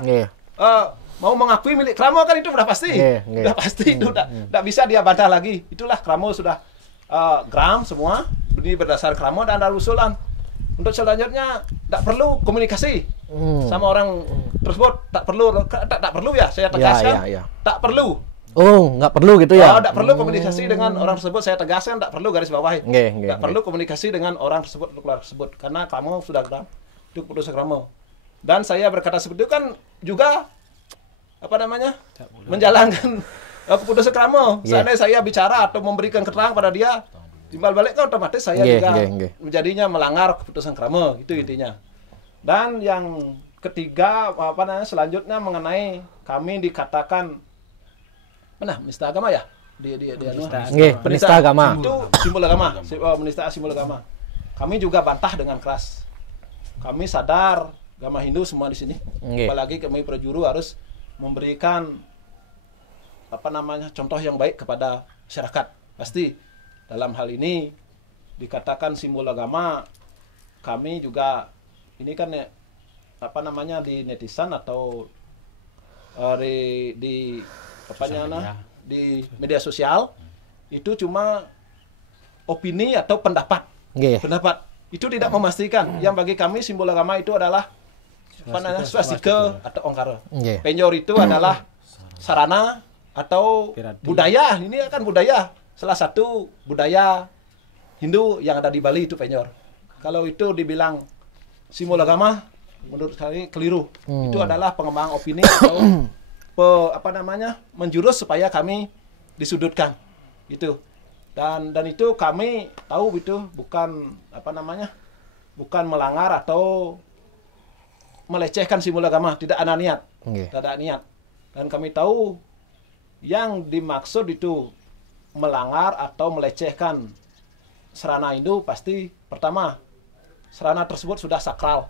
mau mengakui milik kramo, kan itu udah pasti. Udah pasti itu tidak bisa dia bantah lagi. Itulah kramo sudah gram semua. Ini berdasar kramo dan ada usulan. Untuk selanjutnya tidak perlu komunikasi sama orang tersebut, tak perlu ya saya tegaskan, tak perlu. Oh, nggak perlu gitu ya? Tidak perlu komunikasi dengan orang tersebut, saya tegaskan, tak perlu garis bawahi. Tidak perlu komunikasi dengan orang tersebut untuk keluarga tersebut, karena kamu sudah geram, itu keputusan kamu. Dan saya berkata seperti itu kan juga apa namanya menjalankan keputusan kamu. Seandainya saya bicara atau memberikan keterangan pada dia, timbal balik kan otomatis saya juga menjadinya melanggar keputusan krama, itu intinya. Dan yang ketiga apa namanya selanjutnya mengenai kami dikatakan menista agama ya? Penista agama. Itu simbol agama, menista simbol agama. Kami juga bantah dengan keras. Kami sadar agama Hindu semua di sini. Apalagi kami prajuru harus memberikan apa namanya contoh yang baik kepada masyarakat. Pasti dalam hal ini dikatakan simbol agama, kami juga ini kan ya, apa namanya di netizen atau di di media sosial itu cuma opini atau pendapat. Pendapat itu tidak memastikan. Yang bagi kami simbol agama itu adalah swastika atau ongkara. Penjor itu adalah sarana atau budaya. Ini akan budaya. Salah satu budaya Hindu yang ada di Bali itu penyor. Kalau itu dibilang simbol agama, menurut kami keliru. Itu adalah pengembangan opini atau apa namanya menjurus supaya kami disudutkan. Itu. Dan itu kami tahu itu bukan apa namanya bukan melanggar atau melecehkan simbol agama. Tidak ada niat. Tidak ada niat. Dan kami tahu yang dimaksud itu melanggar atau melecehkan serana Hindu pasti pertama serana tersebut sudah sakral.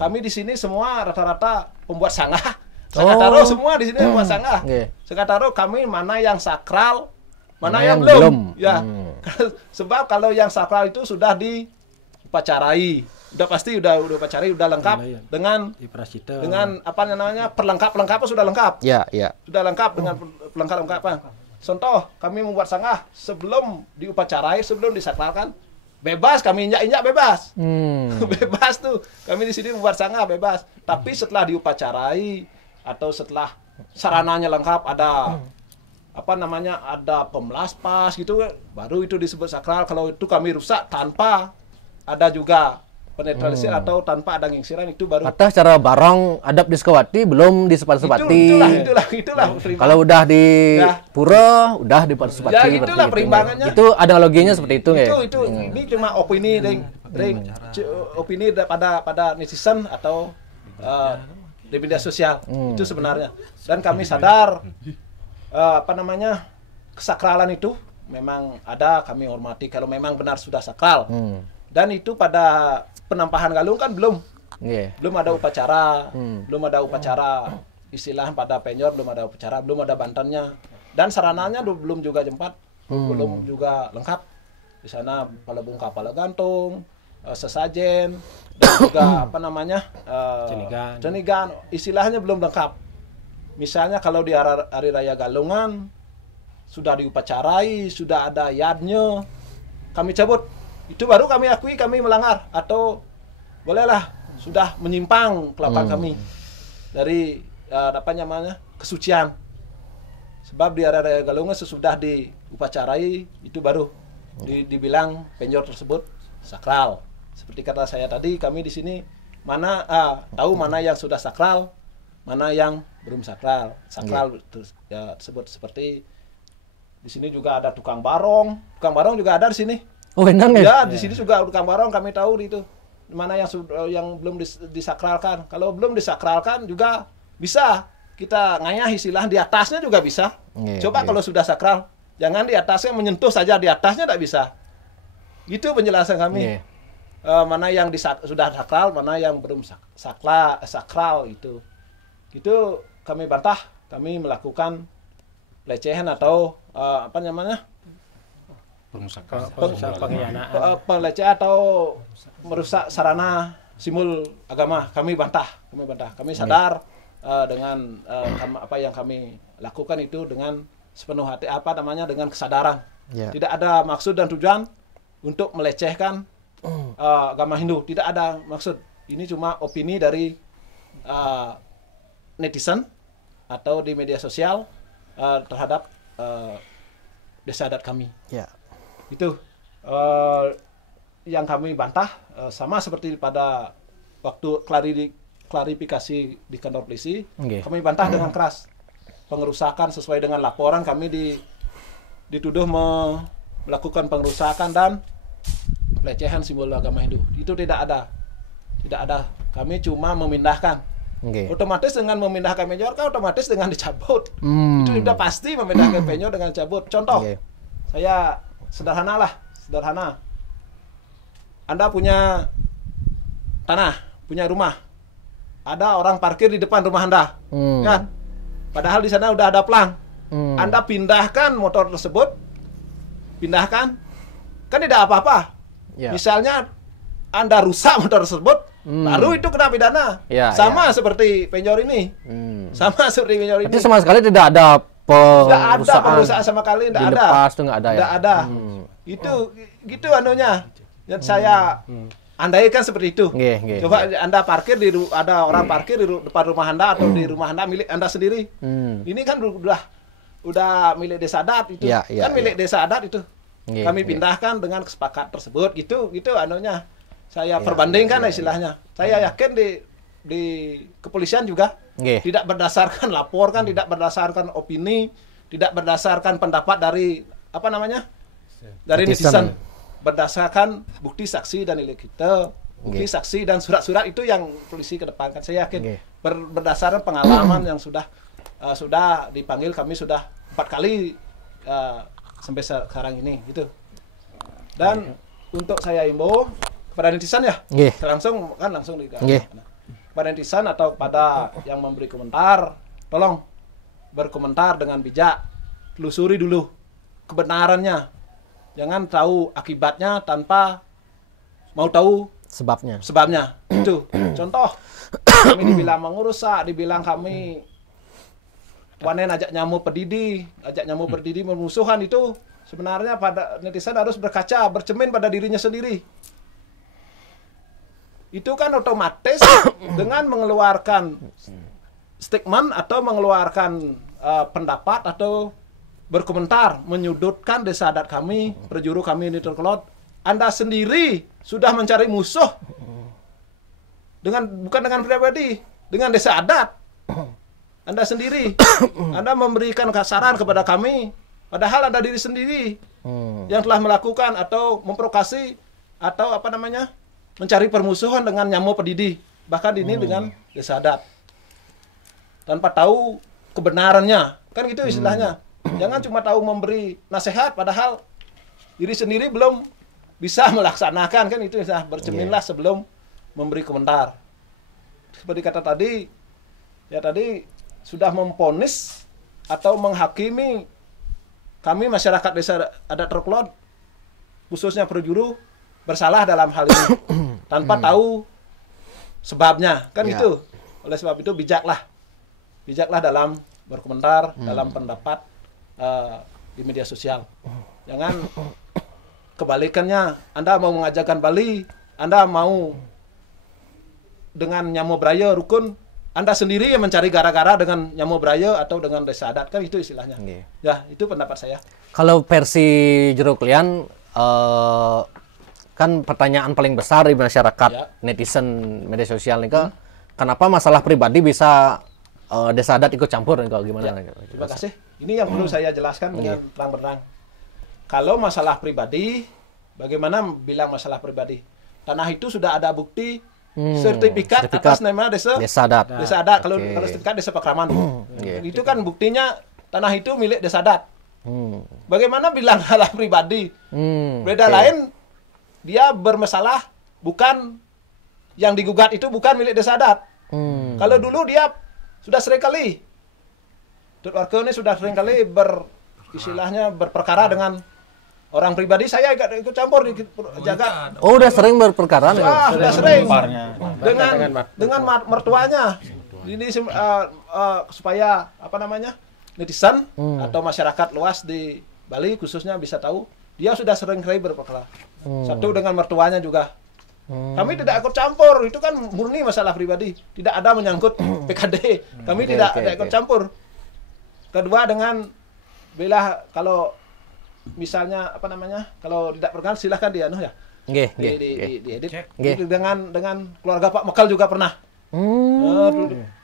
Kami di sini semua rata-rata pembuat sangah. Sekataro semua di sini pembuat sangah. Sekataro kami mana yang sakral, mana yang belum. Ya. Sebab kalau yang sakral itu sudah diupacarai, udah pasti udah upacarai, udah lengkap dengan apa namanya perlengkap sudah lengkap. Ya, ya. Sudah lengkap dengan perlengkapan. Contoh, kami membuat sangah sebelum diupacarai, sebelum disakralkan, bebas kami injak-injak bebas. Bebas tuh. Kami di sini membuat sangah bebas. Tapi setelah diupacarai atau setelah sarananya lengkap, ada apa namanya, ada pemelas pas gitu, baru itu disebut sakral. Kalau itu kami rusak tanpa ada juga penetralisir atau tanpa ada ngingsiran, itu baru. Atau secara barang adab di Sukawati belum disepati-sepati. Itulah. Kalau udah di pura, udah disepati. Ya itulah perimbangannya. Itu analoginya seperti itu ya. Itu ini cuma opini opini pada netizen atau di media sosial. Itu sebenarnya. Dan kami sadar apa namanya, kesakralan itu memang ada, kami hormati kalau memang benar sudah sakral. Dan itu pada penampahan galung kan belum ada upacara, belum ada upacara istilah pada penyor, belum ada upacara, belum ada bantannya, dan sarananya belum juga jempat, belum juga lengkap. Di sana palebung kapal gantung, sesajen, dan juga apa namanya cenigan, istilahnya belum lengkap. Misalnya kalau di hari raya Galungan sudah diupacarai, sudah ada yadnya, kami cabut. Itu baru kami akui kami melanggar, atau bolehlah sudah menyimpang kelakuan kami dari apa namanya, kesucian. Sebab di area Galungan sesudah diupacarai itu baru dibilang penjor tersebut sakral. Seperti kata saya tadi, kami di sini tahu mana yang sudah sakral, mana yang belum sakral. Sakral tersebut seperti di sini juga ada tukang barong juga ada di sini. Oh, enak ya? Di sini juga tukang barong, kami tahu itu mana yang belum disakralkan. Kalau belum disakralkan juga bisa kita ngayah istilah, di atasnya juga bisa. Coba kalau sudah sakral, jangan di atasnya menyentuh saja, di atasnya tidak bisa. Itu penjelasan kami. Mana yang sudah sakral, mana yang belum sakral itu. Itu kami bantah, kami melakukan pelecehan atau apa namanya? Pelecehan atau merusak sarana simbol agama, kami bantah. Kami sadar dengan apa yang kami lakukan itu dengan sepenuh hati, dengan kesadaran. Tidak ada maksud dan tujuan untuk melecehkan agama Hindu, tidak ada maksud. Ini cuma opini dari netizen atau di media sosial terhadap desa adat kami. Itu yang kami bantah, sama seperti pada waktu klarifikasi di kantor polisi. Kami bantah dengan keras pengerusakan sesuai dengan laporan kami dituduh melakukan pengerusakan dan pelecehan simbol agama Hindu. Itu tidak ada. Kami cuma memindahkan. Otomatis dengan memindahkan penyor kan otomatis dengan dicabut. Itu sudah pasti memindahkan penyor dengan cabut. Contoh, saya sederhana. Anda punya tanah, punya rumah. Ada orang parkir di depan rumah Anda, kan? Padahal di sana udah ada pelang. Anda pindahkan motor tersebut, kan tidak apa-apa. Misalnya Anda rusak motor tersebut, baru itu kena pidana. Sama seperti penjor ini. Tapi sama sekali tidak ada pengusahaan sama kali, tidak ada. Lepas tuh nggak ada. Tidak ada. Itu gitu anunya. Yang saya andaikan seperti itu. Coba Anda parkir ada orang parkir di depan rumah Anda atau di rumah Anda milik Anda sendiri. Ini kan udah milik desa adat itu. Kan milik desa adat itu. Kami pindahkan dengan kesepakatan tersebut. Gitu anunya. Saya perbandingkan istilahnya. Saya yakin di kepolisian juga tidak berdasarkan laporan, tidak berdasarkan opini, tidak berdasarkan pendapat dari dari netizen, berdasarkan bukti saksi dan nilai kita, bukti saksi dan surat-surat itu yang polisi kedepankan. Saya yakin berdasarkan pengalaman yang sudah dipanggil, kami sudah 4 kali sampai sekarang ini gitu. Dan untuk saya imbau kepada netizen langsung pada netizen atau pada yang memberi komentar, tolong berkomentar dengan bijak, telusuri dulu kebenarannya. Jangan tahu akibatnya tanpa mau tahu sebabnya. Itu contoh, kami dibilang mengurusak, dibilang kami wanen ajak nyamuk pedidi memusuhan, itu sebenarnya pada netizen harus berkaca, bercermin pada dirinya sendiri. Itu kan otomatis dengan mengeluarkan statement atau mengeluarkan pendapat atau berkomentar menyudutkan desa adat kami, perjuru kami di Terkelot, Anda sendiri sudah mencari musuh bukan dengan pribadi, dengan desa adat. Anda sendiri, Anda memberikan saran kepada kami, padahal ada diri sendiri yang telah melakukan atau memprovokasi atau mencari permusuhan dengan nyamuk pedidi, bahkan ini dengan desa adat, tanpa tahu kebenarannya, kan gitu istilahnya. Jangan cuma tahu memberi nasihat, padahal diri sendiri belum bisa melaksanakan, kan itu istilah. Bercerminlah sebelum memberi komentar. Seperti kata tadi, ya tadi sudah memponis atau menghakimi kami masyarakat desa adat Terkelot, khususnya perjuru, bersalah dalam hal ini tanpa tahu sebabnya, kan itu. Oleh sebab itu bijaklah dalam berkomentar, dalam pendapat di media sosial. Jangan kebalikannya, Anda mau mengajarkan Bali, Anda mau dengan nyamuk beraya rukun, Anda sendiri yang mencari gara-gara dengan nyamuk beraya atau dengan desa adat, kan itu istilahnya. Ya, itu pendapat saya. Kalau versi Jero Klian, kan pertanyaan paling besar di masyarakat netizen media sosial nih, kenapa masalah pribadi bisa desa adat ikut campur nih, kalau gimana? Terima kasih. Ini yang perlu saya jelaskan dengan terang-terang. Kalau masalah pribadi, bagaimana bilang masalah pribadi? Tanah itu sudah ada bukti sertifikat atas nama desa adat. Kalau sertifikat desa Pakraman, itu kan buktinya tanah itu milik desa adat. Bagaimana bilang salah pribadi? Beda lain, dia bermasalah, bukan yang digugat itu bukan milik desa adat. Kalau dulu dia sudah sering kali, warga ini sudah sering kali berperkara dengan orang pribadi. Saya ikut campur jaga. Oh, udah sering berperkara nih? Sudah sering dengan mertuanya. Ini supaya netizen atau masyarakat luas di Bali khususnya bisa tahu, dia sudah sering kali berperkara. Satu dengan mertuanya juga. Kami tidak ikut campur, itu kan murni masalah pribadi, tidak ada menyangkut PKD. Kami tidak ikut campur. Kedua, dengan kalau misalnya kalau tidak berkenan silahkan diedit. Dengan keluarga Pak Mekal juga pernah.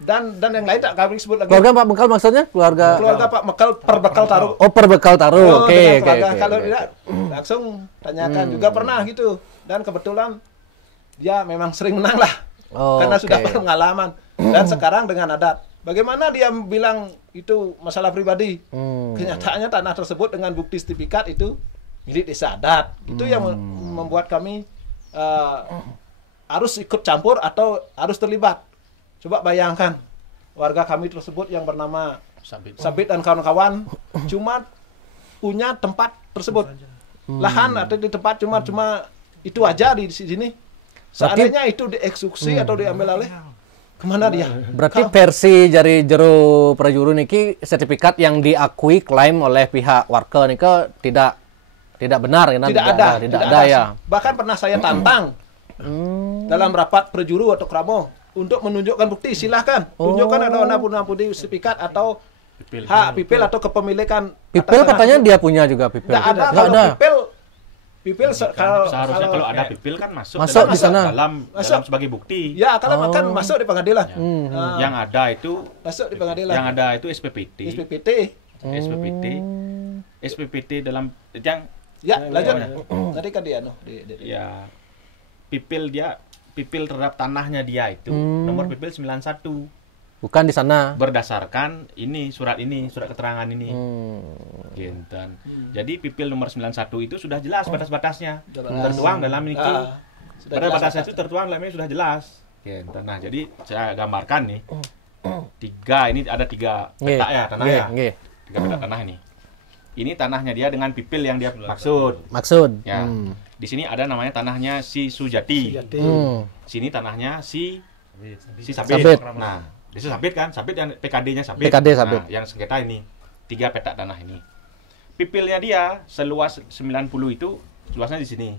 Dan yang lain tak kami sebut lagi. Keluarga Pak Mekal maksudnya keluarga Pak Mekal Perbekal Taruh. Oh, Perbekal Taruh. Oke. Kalau tidak langsung tanyakan juga pernah gitu. Dan kebetulan dia memang sering menang lah. Karena sudah pengalaman. Dan sekarang dengan adat. Bagaimana dia bilang itu masalah pribadi? Kenyataannya tanah tersebut dengan bukti sertifikat itu milik desa adat. Itu yang membuat kami harus ikut campur atau harus terlibat. Coba bayangkan, warga kami tersebut yang bernama Sabit dan kawan-kawan cuma punya tempat tersebut. Lahan atau di tempat cuma itu aja di sini. Seandainya itu dieksekusi atau diambil alih, kemana dia? Berarti versi dari Jero Prajuru niki sertifikat yang diakui klaim oleh pihak warga niki tidak benar ya? Tidak ada ya. Bahkan pernah saya tantang dalam rapat Prajuru atau Kramo untuk menunjukkan bukti. Silahkan tunjukkan ada bukti sertifikat atau hak pipil atau kepemilikan. Pipil katanya dia punya juga pipil. Tidak ada. Kalau pipil seharusnya kalau ada pipil kan masuk di sana dalam sebagai bukti. Ya, kalau kan masuk di pengadilan. Yang ada itu masuk di pengadilan. Yang ada itu SPPT dalam yang lanjut. Tadi kan dia ya pipil terhadap tanahnya dia itu nomor pipil 91. Bukan di sana. Berdasarkan surat keterangan ini. Ginten. Jadi pipil nomor 91 itu sudah jelas batas-batasnya. Tertuang dalam ini. Batas-batasnya itu tertuang dalam ini sudah jelas. Ginten. Nah, jadi saya gambarkan nih. Ini ada 3 peta ya tanahnya. 3 peta tanah ini. ini tanahnya dia dengan pipil yang dia maksud. Ya. Di sini ada namanya tanahnya si Sujati. Sini tanahnya si Sabit. Nah, itu Sabit kan? Sabit yang PKD-nya Sabit. PKD Sabit. Nah, yang sengketa ini 3 petak tanah ini. Pipilnya dia seluas 90 itu luasnya di sini.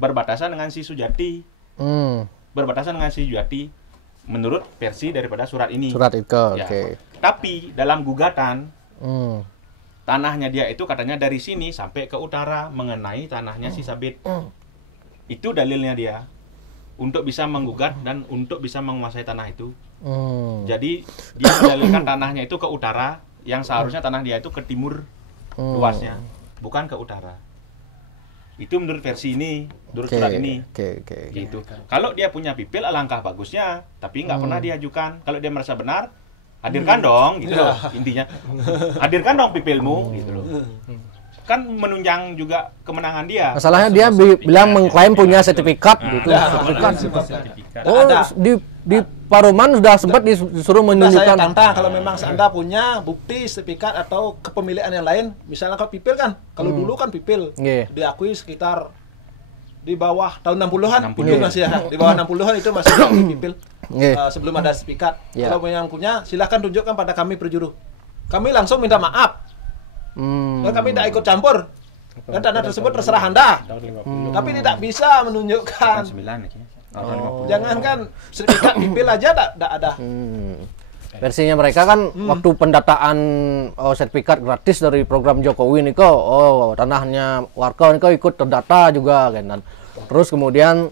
Berbatasan dengan si Sujati. Berbatasan dengan si Sujati menurut versi daripada surat ini. Surat itu, Ya. oke. Tapi dalam gugatan tanahnya dia itu katanya dari sini sampai ke utara mengenai tanahnya si Sabit. Itu dalilnya dia untuk bisa menggugat dan untuk bisa menguasai tanah itu. Jadi dia mendalilkan tanahnya itu ke utara yang seharusnya tanah dia itu ke timur luasnya, bukan ke utara. Itu menurut versi ini, menurut surat ini. Gitu. Kalau dia punya pipil alangkah bagusnya, tapi nggak pernah diajukan. Kalau dia merasa benar, hadirkan dong, gitu loh intinya. Hadirkan dong pipilmu, gitu loh. Kan menunjang juga kemenangan dia. Masalahnya dia bilang mengklaim punya sertifikat gitu. Oh, di Paroman sudah sempat disuruh Saya menunjukkan. tantang kalau memang Anda punya bukti sertifikat atau kepemilikan yang lain, misalnya kau pipil kan, kalau dulu kan pipil diakui sekitar di bawah tahun 60-an, pipil masih ya, di bawah 60-an itu masih pipil. Sebelum ada sertifikat. Kalau yang punya silahkan tunjukkan pada kami perjuru. Kami langsung minta maaf. Dan kami tidak ikut campur. Dan tanah tersebut terserah Anda. Tapi tidak bisa menunjukkan. Jangankan sertifikat pipil aja tidak ada. Versinya mereka kan waktu pendataan sertifikat gratis dari program Jokowi nih kok, tanahnya warga nih kok ikut terdata juga kan. Terus kemudian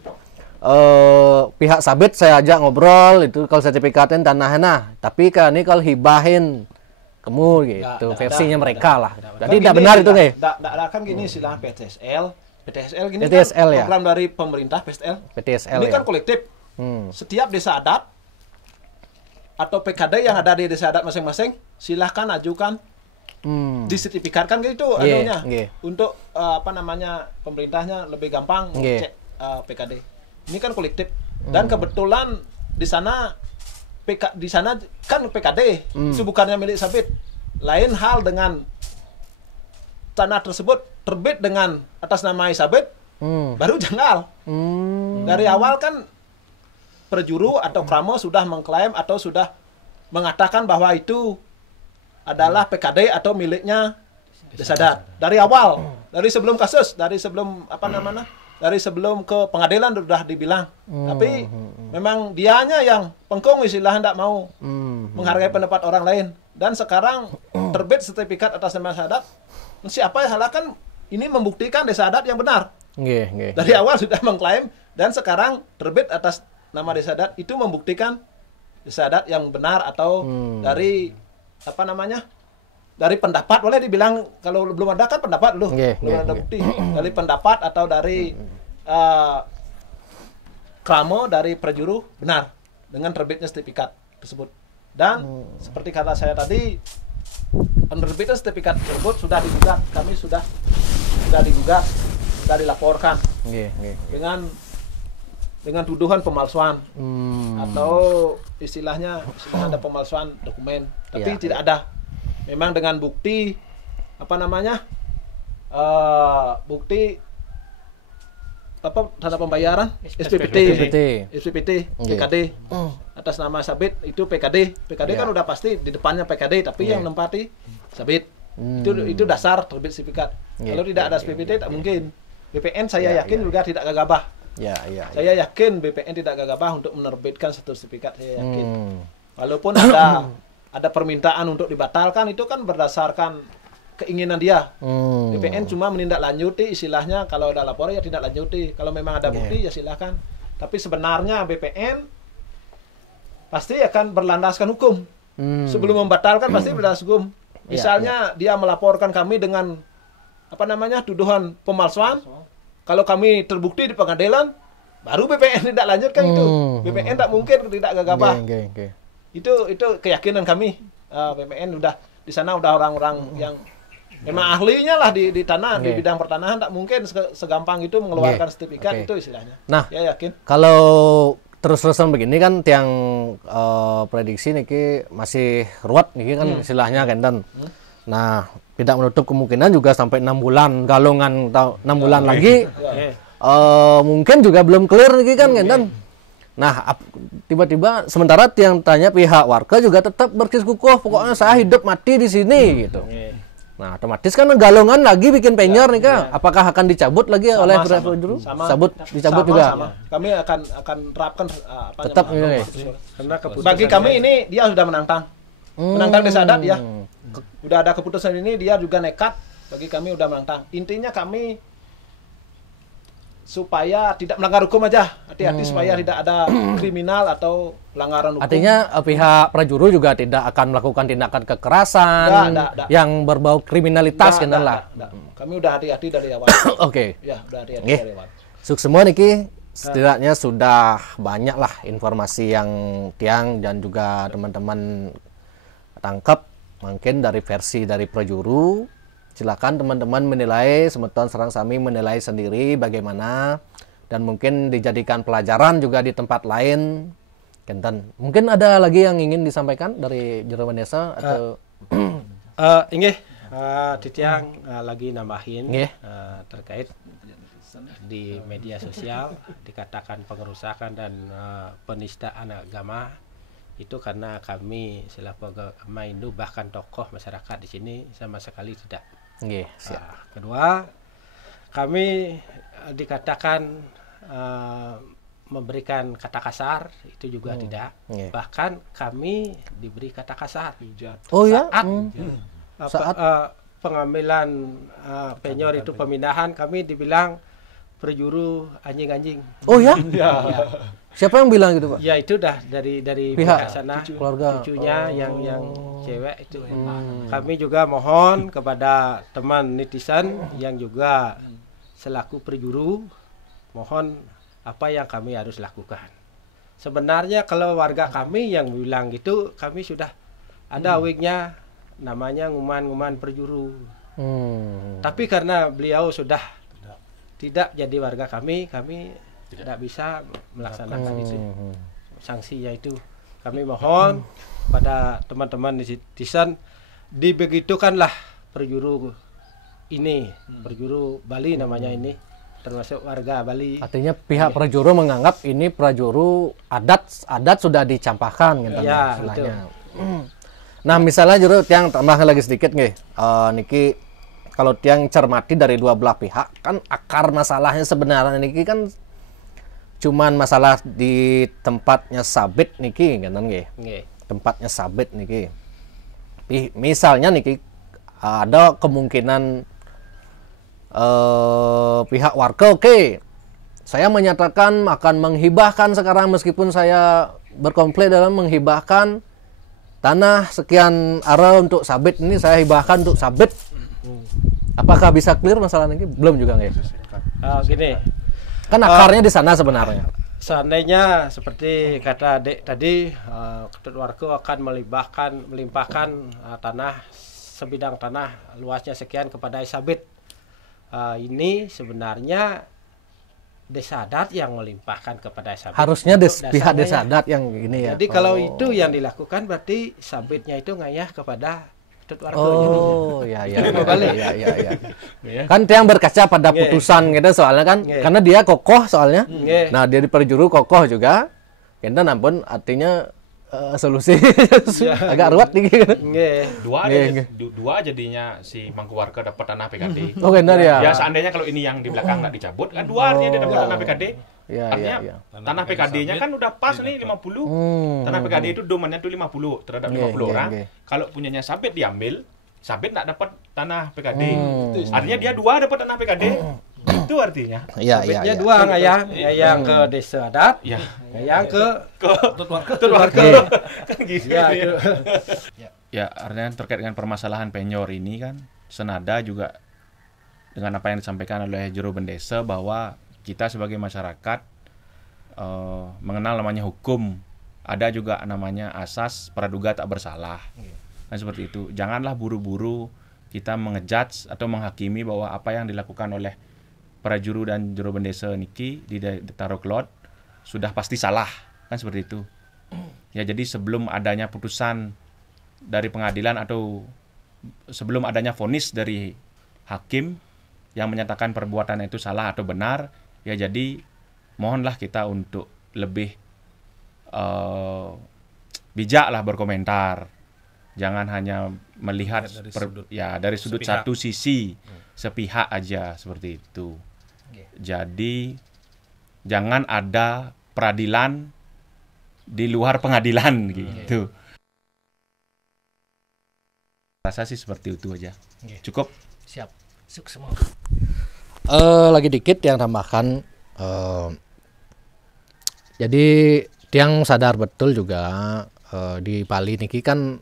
pihak Sabit saya ajak ngobrol itu kalau sertifikatin tanahnya, tapi kan ini kalau hibahin kamu gitu, versinya mereka lah. Jadi tidak benar itu nih. Tidak kan gini istilah PTSL gini PTSL kan ya? program dari pemerintah PTSL. Ini kan kolektif. Setiap desa adat atau PKD yang ada di desa adat masing-masing silahkan ajukan disertifikatkan gitu anunya untuk pemerintahnya lebih gampang cek PKD. Ini kan kolektif dan kebetulan di sana kan PKD itu bukannya milik Sabit. Lain hal dengan tanah tersebut terbit dengan atas nama Sabit, baru janggal. Dari awal kan perjuru atau kramo sudah mengklaim atau sudah mengatakan bahwa itu adalah PKD atau miliknya desa adat. Dari awal, dari sebelum kasus, dari sebelum dari sebelum ke pengadilan sudah dibilang. Tapi memang dianya yang pengkung istilahnya tidak mau menghargai pendapat orang lain. Dan sekarang terbit sertifikat atas nama desa adat. Siapa yang salah kan ini membuktikan desa adat yang benar. Dari awal sudah mengklaim dan sekarang terbit atas nama desa adat itu membuktikan desa adat yang benar atau dari dari pendapat, boleh dibilang kalau belum ada kan pendapat dulu, belum ada bukti dari pendapat atau dari kramo dari perjuru benar dengan terbitnya sertifikat tersebut. Dan seperti kata saya tadi, penerbitan sertifikat tersebut sudah digugat, kami sudah digugat, sudah dilaporkan dengan tuduhan pemalsuan atau istilahnya ada pemalsuan dokumen, tapi tidak ada. Memang dengan bukti bukti tanda pembayaran SPPT PKD atas nama Sabit itu PKD kan udah pasti di depannya PKD tapi yang nempati Sabit itu dasar terbit sertifikat. Kalau tidak ada SPPT tak mungkin. BPN saya yakin juga tidak gegabah. Saya yakin BPN tidak gegabah untuk menerbitkan satu sertifikat, saya yakin. Walaupun ada permintaan untuk dibatalkan, itu kan berdasarkan keinginan dia. BPN cuma menindaklanjuti istilahnya, kalau ada laporan ya tidak lanjuti. Kalau memang ada bukti ya silahkan. Tapi sebenarnya BPN pasti akan berlandaskan hukum. Sebelum membatalkan pasti berdasarkan hukum. Misalnya dia melaporkan kami dengan tuduhan pemalsuan. Kalau kami terbukti di pengadilan, baru BPN tidak lanjutkan itu. BPN tak mungkin tidak gegabah. Itu keyakinan kami. BPN udah di sana udah orang-orang yang memang ahlinya lah di tanah, di bidang pertanahan, tak mungkin segampang itu mengeluarkan sertifikat itu istilahnya. Nah, ya yakin. Kalau terus-terusan begini kan tiang prediksi niki masih ruwet niki kan istilahnya kan. Nah, tidak menutup kemungkinan juga sampai 6 bulan galongan atau 6 bulan lagi mungkin juga belum clear nih kan Genten. Nah, tiba-tiba sementara yang tanya pihak warga juga tetap berkiskukuh, pokoknya saya hidup mati di sini gitu. Nah, otomatis kan galongan lagi bikin penyor nih Kak. Apakah akan dicabut lagi oleh prajuru? Dicabut juga. Sama. Kami akan terapkan tetap ini. Karena bagi kami ini dia sudah menantang. Menantang desa adat ya. Udah ada keputusan ini dia juga nekat. Bagi kami udah menantang. Intinya kami supaya tidak melanggar hukum aja. Hati-hati supaya tidak ada kriminal atau pelanggaran hukum. Artinya pihak prajuru juga tidak akan melakukan tindakan kekerasan yang berbau kriminalitas kan lah. Kami udah hati-hati dari awal. Oke. Ya, udah hati-hati dari awal. Semua niki setidaknya sudah banyak lah informasi yang Tiang dan juga teman-teman tangkap mungkin dari versi dari prajuru. Silakan teman-teman menilai, semeton serang sami menilai sendiri bagaimana dan mungkin dijadikan pelajaran juga di tempat lain. Genten. Mungkin ada lagi yang ingin disampaikan dari Jero Desa atau inggih Titiang lagi nambahin terkait di media sosial dikatakan pengerusakan dan penistaan agama. Itu karena kami selaku agama Hindu bahkan tokoh masyarakat di sini sama sekali tidak. Kedua, kami dikatakan memberikan kata kasar, itu juga tidak. Bahkan kami diberi kata kasar. Saat pengambilan penyor itu pemindahan, kami dibilang prajuru anjing-anjing. Oh ya? Siapa yang bilang gitu Pak? Ya itu dah dari pihak sana, keluarga, cucunya yang cewek itu. Kami juga mohon kepada teman netizen yang juga selaku prajuru, mohon apa yang kami harus lakukan. Sebenarnya kalau warga kami yang bilang gitu, kami sudah ada wignya namanya nguman-nguman prajuru. Tapi karena beliau sudah tidak jadi warga kami tidak bisa melaksanakan itu sanksinya itu. Kami mohon pada teman-teman netizen dibegitukanlah prajuru ini, prajuru Bali namanya ini, termasuk warga Bali. Artinya pihak prajuru menganggap ini prajuru adat sudah dicampakkan gitu ya, istilahnya. Nah, misalnya Juru Tiang tambah lagi sedikit nggih. Niki kalau Tiang cermati dari dua belah pihak kan akar masalahnya sebenarnya niki kan cuman masalah di tempatnya sabit niki kan nggih. Tempatnya sabit niki. Misalnya niki ada kemungkinan pihak warga oke. Saya menyatakan akan menghibahkan sekarang meskipun saya berkomplain dalam menghibahkan tanah sekian area untuk sabit ini saya hibahkan untuk sabit. Apakah bisa clear masalah ini? Belum juga nggak? Gini. Kan akarnya di sana sebenarnya. Seandainya seperti kata Dek tadi, Ketut Warga akan melimpahkan tanah sebidang tanah luasnya sekian kepada sabit. Ini sebenarnya desa adat yang melimpahkan kepada sabit. Harusnya pihak desa adat yang ini ya. Jadi kalau itu yang dilakukan berarti sabitnya itu ngayah kepada Ketut Warga. Ya. Kan Tiang berkaca pada putusan gitu soalnya kan, karena dia kokoh soalnya. Nah, dia di prajuru kokoh juga. Kita nampun artinya solusi agak ruwet nih. Dua jadinya si mangku warga dapat tanah PKD. Oh benar ya. Ya seandainya kalau ini yang di belakang nggak dicabut, kan dua artinya dia dapat tanah PKD. Artinya tanah PKD-nya kan udah pas nih 50. Tanah PKD itu domennya tuh 50 terhadap 50 orang. Kalau punyanya sabit diambil, sabit nggak dapat tanah PKD. Artinya dia dua dapat tanah PKD. Itu artinya. Sabitnya dua ngayang ke desa adat, ngayang ke Ketut Warga. Kan gitu ya. Artinya terkait dengan permasalahan penyor ini kan senada juga dengan apa yang disampaikan oleh Juru Bendesa bahwa kita sebagai masyarakat mengenal namanya hukum, ada juga namanya asas praduga tak bersalah. Nah, seperti itu. Janganlah buru-buru kita mengejudge atau menghakimi bahwa apa yang dilakukan oleh prajuru dan Juru Bendesa niki di Taruklod sudah pasti salah, kan seperti itu. Ya, jadi sebelum adanya putusan dari pengadilan atau sebelum adanya vonis dari hakim yang menyatakan perbuatan itu salah atau benar, ya jadi mohonlah kita untuk lebih bijak lah berkomentar. Jangan hanya melihat dari sudut satu sisi, sepihak aja seperti itu. Jadi jangan ada peradilan di luar pengadilan gitu. Rasa sih seperti itu aja. Cukup. Siap. Sukses semua. Lagi dikit yang tambahkan. Jadi tiang sadar betul juga di Bali niki kan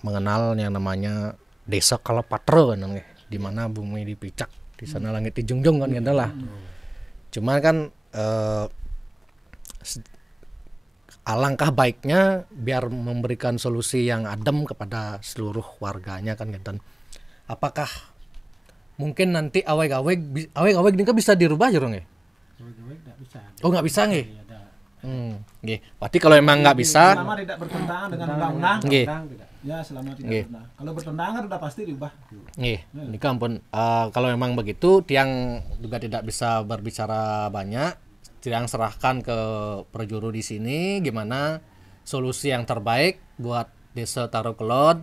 mengenal yang namanya desa Kalapatra kan, di mana bumi dipicak, di sana langit dijunjung kan gitu lah. Cuman kan alangkah baiknya biar memberikan solusi yang adem kepada seluruh warganya kan gitu. Apakah mungkin nanti aweg-aweg ini kan bisa dirubah jorong ya? Oh nggak bisa nih. Berarti kalau emang nggak bisa, selama tidak bertentangan dengan undang-undang, ya selama tidak pernah. Kalau bertentangan udah pasti diubah. Ini kan ampun. Kalau memang begitu, tiang juga tidak bisa berbicara banyak. Tiang serahkan ke perjuru di sini gimana solusi yang terbaik buat desa Tarukelod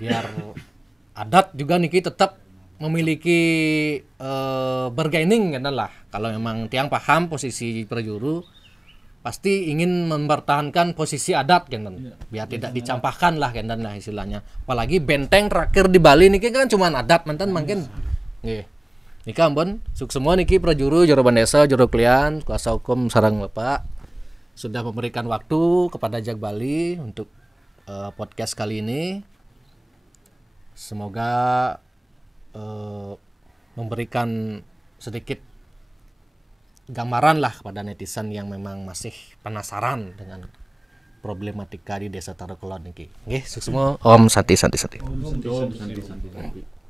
biar adat juga niki tetap memiliki bargaining kan lah. Kalau memang tiang paham posisi perjuru, pasti ingin mempertahankan posisi adat kan, biar tidak dicampakkan lah kan lah istilahnya. Apalagi benteng terakhir di Bali niki kan cuma adat mantan mungkin. Niki ampun, sukses semua niki prajuru, juru desa, juru klian, kuasa hukum sareng Bapak sudah memberikan waktu kepada Jag Bali untuk podcast kali ini. Semoga memberikan sedikit gambaran lah kepada netizen yang memang masih penasaran dengan problematika di Desa Tarukelod niki. Nggih, sukses semua. Om Santi. Om Santi.